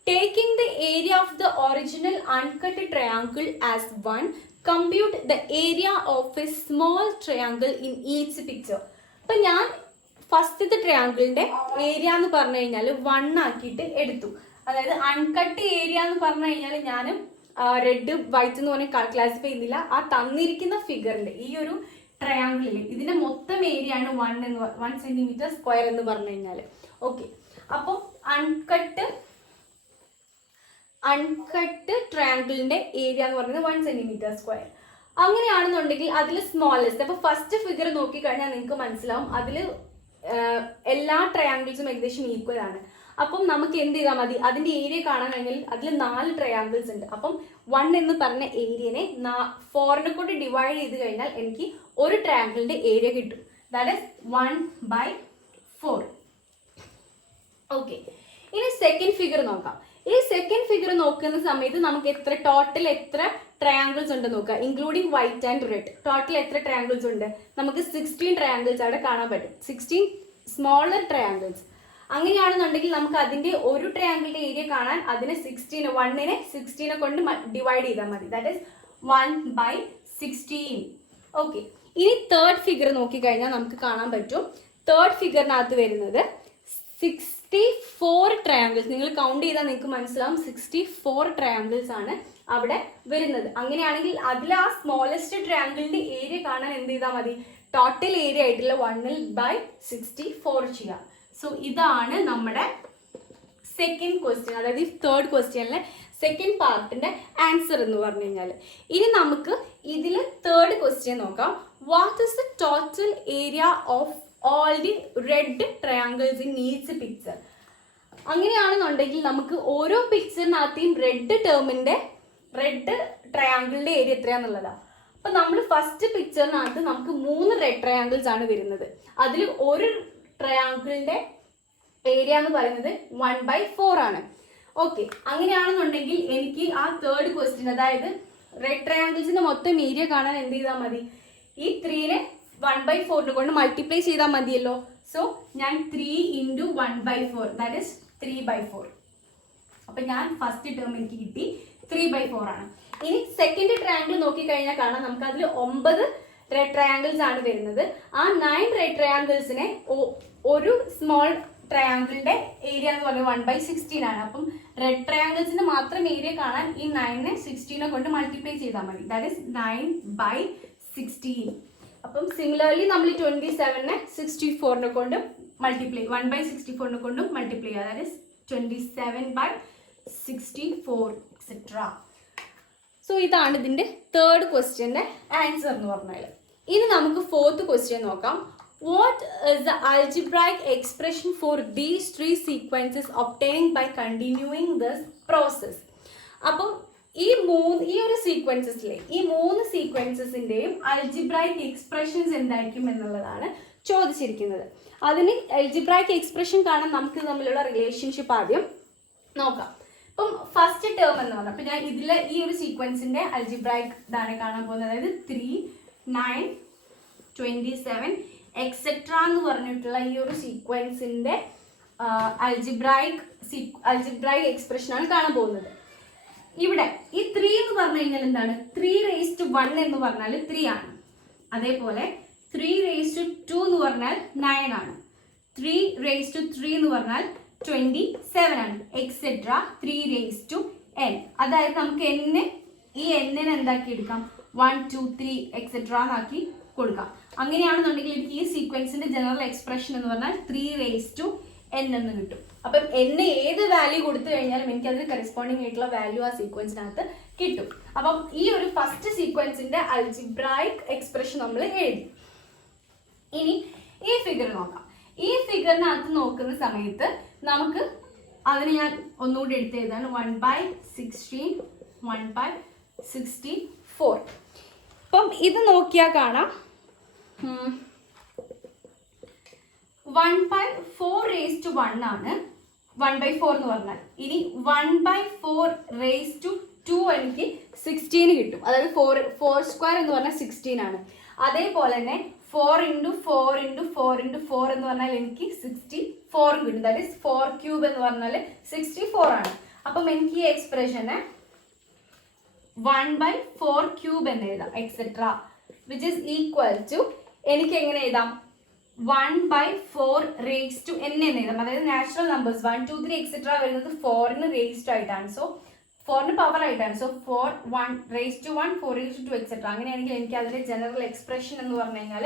taking the area of the original uncut triangle as 1, compute the area of A small triangle in each picture. അപ്പം ഞാൻ ഫസ്റ്റത്തെ ട്രയാങ്കിളിന്റെ ഏരിയ എന്ന് പറഞ്ഞു കഴിഞ്ഞാൽ 1 ആക്കിയിട്ട് എടുത്തു. അതായത് അൺകട്ട് ഏരിയ എന്ന് പറഞ്ഞു കഴിഞ്ഞാൽ ഞാൻ റെഡ് വൈറ്റ് എന്ന് പറഞ്ഞാൽ ക്ലാസിഫൈ ചെയ്യുന്നില്ല, ആ തന്നിരിക്കുന്ന ഫിഗറിന്റെ ഈ ഒരു ട്രയാങ്കിൾ ഇല്ലേ, ഇതിന്റെ മൊത്തം ഏരിയ ആണ് 1 സെന്റിമീറ്റർ സ്ക്വയർ എന്ന് പറഞ്ഞു കഴിഞ്ഞാൽ. ഓക്കെ, അപ്പം അൺകട്ട് ട്രയാങ്കിളിന്റെ ഏരിയ എന്ന് പറയുന്നത് 1 സെന്റിമീറ്റർ സ്ക്വയർ. അങ്ങനെയാണെന്നുണ്ടെങ്കിൽ അതിൽ സ്മോളസ്റ്റ്, അപ്പൊ ഫസ്റ്റ് ഫിഗർ നോക്കിക്കഴിഞ്ഞാൽ നിങ്ങൾക്ക് മനസ്സിലാവും അതിൽ എല്ലാ ട്രയാങ്കിൾസും ഏകദേശം ഈക്വൽ ആണ്. അപ്പം നമുക്ക് എന്ത് ചെയ്താൽ മതി, അതിന്റെ ഏരിയ കാണാൻ കഴിഞ്ഞാൽ അതിൽ 4 ട്രയാങ്കിൾസ് ഉണ്ട്. അപ്പം 1 എന്ന് പറഞ്ഞ ഏരിയനെ 4നെ കൊണ്ട് ഡിവൈഡ് ചെയ്ത് കഴിഞ്ഞാൽ എനിക്ക് ഒരു ട്രയാങ്കിളിന്റെ ഏരിയ കിട്ടും. That is 1/4. ഓക്കെ, ഇനി സെക്കൻഡ് ഫിഗർ നോക്കാം. ഈ സെക്കൻഡ് ഫിഗർ നോക്കുന്ന സമയത്ത് നമുക്ക് ടോട്ടൽ എത്ര ട്രയാങ്കിൾസ് ഉണ്ട് നോക്കുക, including white and red. Total എത്ര ട്രയാങ്കിൾസ് ഉണ്ട്? നമുക്ക് 16 ട്രയാങ്കിൾസ് അവിടെ കാണാൻ പറ്റും. 16 സ്മോളർ ട്രയാങ്കിൾസ്. അങ്ങനെയാണെന്നുണ്ടെങ്കിൽ നമുക്ക് അതിന്റെ ഒരു ട്രയാങ്കിളിന്റെ ഏരിയ കാണാൻ അതിനെ 1നെ കൊണ്ട് ഡിവൈഡ് ചെയ്താൽ മതി. That is 1/16. ഓക്കെ, ഇനി തേർഡ് ഫിഗർ നോക്കിക്കഴിഞ്ഞാൽ നമുക്ക് കാണാൻ പറ്റും. തേർഡ് ഫിഗറിനകത്ത് വരുന്നത് 64 ട്രയാങ്കിൾസ്. നിങ്ങൾ കൗണ്ട് ചെയ്താൽ നിങ്ങൾക്ക് മനസ്സിലാവും 64 ട്രയാങ്കിൾസ് ആണ് അവിടെ വരുന്നത്. അങ്ങനെയാണെങ്കിൽ അതിൽ ആ സ്മോളസ്റ്റ് ട്രയാങ്കിളിന്റെ ഏരിയ കാണാൻ എന്ത് ചെയ്താൽ മതി, ടോട്ടൽ ഏരിയ ആയിട്ടുള്ള 1/64 ചെയ്യാം. സോ ഇതാണ് നമ്മുടെ സെക്കൻഡ് ക്വസ്റ്റ്യൻ, അതായത് ഈ തേർഡ് ക്വസ്റ്റ്യനിലെ സെക്കൻഡ് പാർട്ടിന്റെ ആൻസർ എന്ന് പറഞ്ഞു കഴിഞ്ഞാൽ. ഇനി നമുക്ക് ഇതിൽ തേർഡ് ക്വസ്റ്റ്യൻ നോക്കാം. What is the total area of all the red triangles in each picture? അങ്ങനെയാണെന്നുണ്ടെങ്കിൽ നമുക്ക് ഓരോ പിക്ചറിനകത്തെയും റെഡ് ട്രയാങ്കിളിന്റെ ഏരിയ എത്രയാന്നുള്ളതാണ്. അപ്പൊ നമ്മൾ ഫസ്റ്റ് പിക്ചറിനകത്ത് നമുക്ക് 3 റെഡ് ട്രയാങ്കിൾസ് ആണ് വരുന്നത്. അതിൽ ഒരു ട്രയാങ്കിളിന്റെ ഏരിയ എന്ന് പറയുന്നത് 1/4 ആണ്. ഓക്കെ, അങ്ങനെയാണെന്നുണ്ടെങ്കിൽ എനിക്ക് ആ തേർഡ് ക്വസ്റ്റ്യൻ, അതായത് റെഡ് ട്രയാങ്കിൾസിന്റെ മൊത്തം ഏരിയ കാണാൻ എന്ത് ചെയ്താൽ മതി, ഈ 3നെ 1/4 കൊണ്ട് മൾട്ടിപ്ലൈ ചെയ്താൽ മതിയല്ലോ. സോ ഞാൻ 3 × 1/4, ദാറ്റ് ഇസ് 3/4. അപ്പൊ ഞാൻ ഫസ്റ്റ് ടേം എനിക്ക് കിട്ടി 3/4 ആണ്. ഇനി സെക്കൻഡ് ട്രയാങ്കിൾ നോക്കിക്കഴിഞ്ഞാൽ കാണാം നമുക്ക് അതിൽ 9 റെഡ് ട്രയാങ്കിൾസ് ആണ് വരുന്നത്. ആ 9 റെഡ് ട്രയാങ്കിൾസിനെ ഒരു സ്മോൾ ട്രയാങ്കിളിന്റെ ഏരിയ എന്ന് പറയുന്നത് 1/16 ആണ്. അപ്പം റെഡ് ട്രയാങ്കിൾസിന്റെ മാത്രം ഏരിയ കാണാൻ ഈ 9നെ 16നെ കൊണ്ട് മൾട്ടിപ്ലൈ ചെയ്താൽ മതി. That is 9/16. അപ്പം സിമിലർലി നമ്മൾ 27നെ 64നെ കൊണ്ട് മൾട്ടിപ്ലൈ 1/64നെ കൊണ്ടും മൾട്ടിപ്ലൈ ചെയ്യുക. That is 27/64 etcetera. സോ ഇതാണ് ഇതിന്റെ തേർഡ് ക്വസ്റ്റ്യന്റെ ആൻസർ എന്ന് പറഞ്ഞാൽ. ഇനി നമുക്ക് ഫോർത്ത് ക്വസ്റ്റ്യൻ നോക്കാം. What is the algebraic expression for these 3 sequences obtained by continuing this process? അപ്പം ഈ ഒരു സീക്വൻസസിലെ ഈ 3 സീക്വൻസസിന്റെയും അൽജിബ്രൈക് എക്സ്പ്രഷൻസ് എന്തായിരിക്കും എന്നുള്ളതാണ് ചോദിച്ചിരിക്കുന്നത്. അതിന് അൽജിബ്രൈക് എക്സ്പ്രഷൻ കാണാൻ നമുക്ക് തമ്മിലുള്ള റിലേഷൻഷിപ്പ് ആദ്യം നോക്കാം. ഇപ്പം ഫസ്റ്റ് ടേം എന്ന് പറഞ്ഞാൽ, അപ്പം ഞാൻ ഇതിലെ ഈ ഒരു സീക്വൻസിന്റെ അൽജിബ്രൈക് ഇതാണ് കാണാൻ പോകുന്നത്. അതായത് 3, 9, 27 എക്സെട്ര എന്ന് പറഞ്ഞിട്ടുള്ള ഈ ഒരു സീക്വൻസിന്റെ അൽജിബ്രൈക് എക്സ്പ്രഷൻ ആണ് കാണാൻ പോകുന്നത്. ഇവിടെ ഈ 3 എന്ന് പറഞ്ഞു കഴിഞ്ഞാൽ എന്താണ്, 3⁻1 എന്ന് പറഞ്ഞാൽ 3 ആണ്. അതേപോലെ 3⁻2 എന്ന് പറഞ്ഞാൽ 9 ആണ്. 3⁻3 എന്ന് പറഞ്ഞാൽ 27 ആണ്. Etcetera 3⁻n. അതായത് നമുക്ക് ഈ n-നെ എന്താക്കി എടുക്കാം, 1, 2, 3 എക്സെട്ര എന്നാക്കി കൊടുക്കാം. അങ്ങനെയാണെന്നുണ്ടെങ്കിൽ എനിക്ക് ഈ സീക്വൻസിന്റെ ജനറൽ എക്സ്പ്രഷൻ എന്ന് പറഞ്ഞാൽ 3⁻n എന്ന് കിട്ടും. അപ്പം n ഏത് വാല്യൂ കൊടുത്തു കഴിഞ്ഞാലും എനിക്ക് അതിന് കറസ്പോണ്ടിങ് ആയിട്ടുള്ള വാല്യൂ ആ സീക്വൻസിനകത്ത് കിട്ടും. അപ്പം ഈ ഒരു ഫസ്റ്റ് സീക്വൻസിന്റെ അൽജിബ്രൈക് എക്സ്പ്രഷൻ നമ്മൾ എഴുതി. ഇനി ഈ ഫിഗർ നോക്കാം. ഈ ഫിഗറിനകത്ത് നോക്കുന്ന സമയത്ത് നമുക്ക് അതിന് ഞാൻ ഒന്നുകൂടി എടുത്ത് എഴുതാണ് 1/16, 1/64. അപ്പം ഇത് നോക്കിയാൽ കാണാം 1/4⁻1 ആണ് 1/4 എന്ന് പറഞ്ഞാൽ. ഇനി 1/4⁻2 എനിക്ക് 16 കിട്ടും. അതായത് 4² എന്ന് പറഞ്ഞാൽ 16 ആണ്. അതേപോലെ തന്നെ 4 × 4 എന്ന് പറഞ്ഞാൽ എനിക്ക് 64 കിട്ടും. ദാറ്റ് ഈസ് 4³ എന്ന് പറഞ്ഞാൽ 64 ആണ്. അപ്പം എനിക്ക് ഈ എക്സ്പ്രഷന് 1/4³ എന്ന് എഴുതാം etcetera, which is equal to എനിക്ക് എങ്ങനെ എഴുതാം, 1/4⁻n എന്ന് എഴുതാം. അതായത് നാച്ചുറൽ നമ്പേഴ്സ് 1, 2, 3 എക്സെട്ര വരുന്നത് 4ന് റേസ്ഡ് ആയിട്ടാണ്. സോ 4ന് പവർ ആയിട്ടാണ്. So 4 1 raised to 1 4 raised to 2 etcetera. അങ്ങനെയാണെങ്കിൽ എനിക്ക് അതിന്റെ ജനറൽ എക്സ്പ്രഷൻ എന്ന് പറഞ്ഞു കഴിഞ്ഞാൽ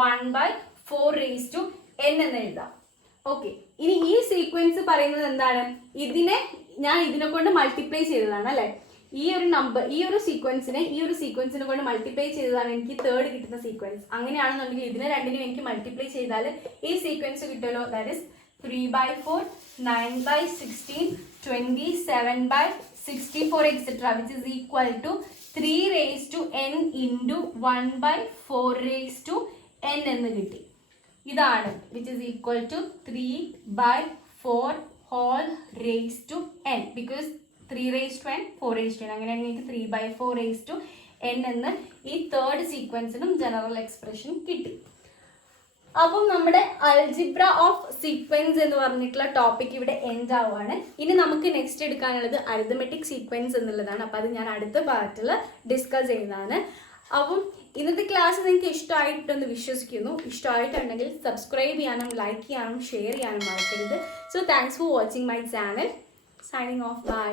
1/4 raised to n എന്ന് എഴുതാം. ഓക്കെ, ഇനി ഈ സീക്വൻസ് പറയുന്നത് എന്താണ്? ഞാൻ ഇതിനെ കൊണ്ട് മൾട്ടിപ്ലൈ ചെയ്തതാണ് അല്ലെ. ഈ ഒരു നമ്പർ ഈ ഒരു സീക്വൻസിനെ കൊണ്ട് മൾട്ടിപ്ലൈ ചെയ്തതാണ് എനിക്ക് തേർഡ് കിട്ടുന്ന സീക്വൻസ്. അങ്ങനെയാണെന്നുണ്ടെങ്കിൽ ഇതിനെ രണ്ടിനും എനിക്ക് മൾട്ടിപ്ലൈ ചെയ്താൽ ഈ സീക്വൻസ് കിട്ടുമല്ലോ. That is 3/4 9/16 27/64 etc. which is equal to 3 raised to n into 1/4 raised to n എന്ന് കിട്ടി. ഇതാണ് which is equal to 3/4 whole raised to n because 3 raised to n 4 raised to n അങ്ങനെയാണെങ്കിൽ എനിക്ക് 3/4 raised to n എന്ന് ഈ third സീക്വൻസിനും general expression കിട്ടി. അപ്പം നമ്മുടെ അൽജിബ്ര ഓഫ് സീക്വൻസ് എന്ന് പറഞ്ഞിട്ടുള്ള ടോപ്പിക് ഇവിടെ എൻഡ് ആവുകയാണ്. ഇനി നമുക്ക് നെക്സ്റ്റ് എടുക്കാനുള്ളത് അരിതമെറ്റിക് സീക്വൻസ് എന്നുള്ളതാണ്. അപ്പം അത് ഞാൻ അടുത്ത പാർട്ടിൽ ഡിസ്കസ് ചെയ്യുന്നതാണ്. അപ്പം ഇന്നത്തെ ക്ലാസ് നിങ്ങൾക്ക് ഇഷ്ടമായിട്ടെന്ന് വിശ്വസിക്കുന്നു. ഇഷ്ടമായിട്ടുണ്ടെങ്കിൽ സബ്സ്ക്രൈബ് ചെയ്യാനും ലൈക്ക് ചെയ്യാനും ഷെയർ ചെയ്യാനും മറക്കരുത്. So thanks for watching my channel. Signing off. By.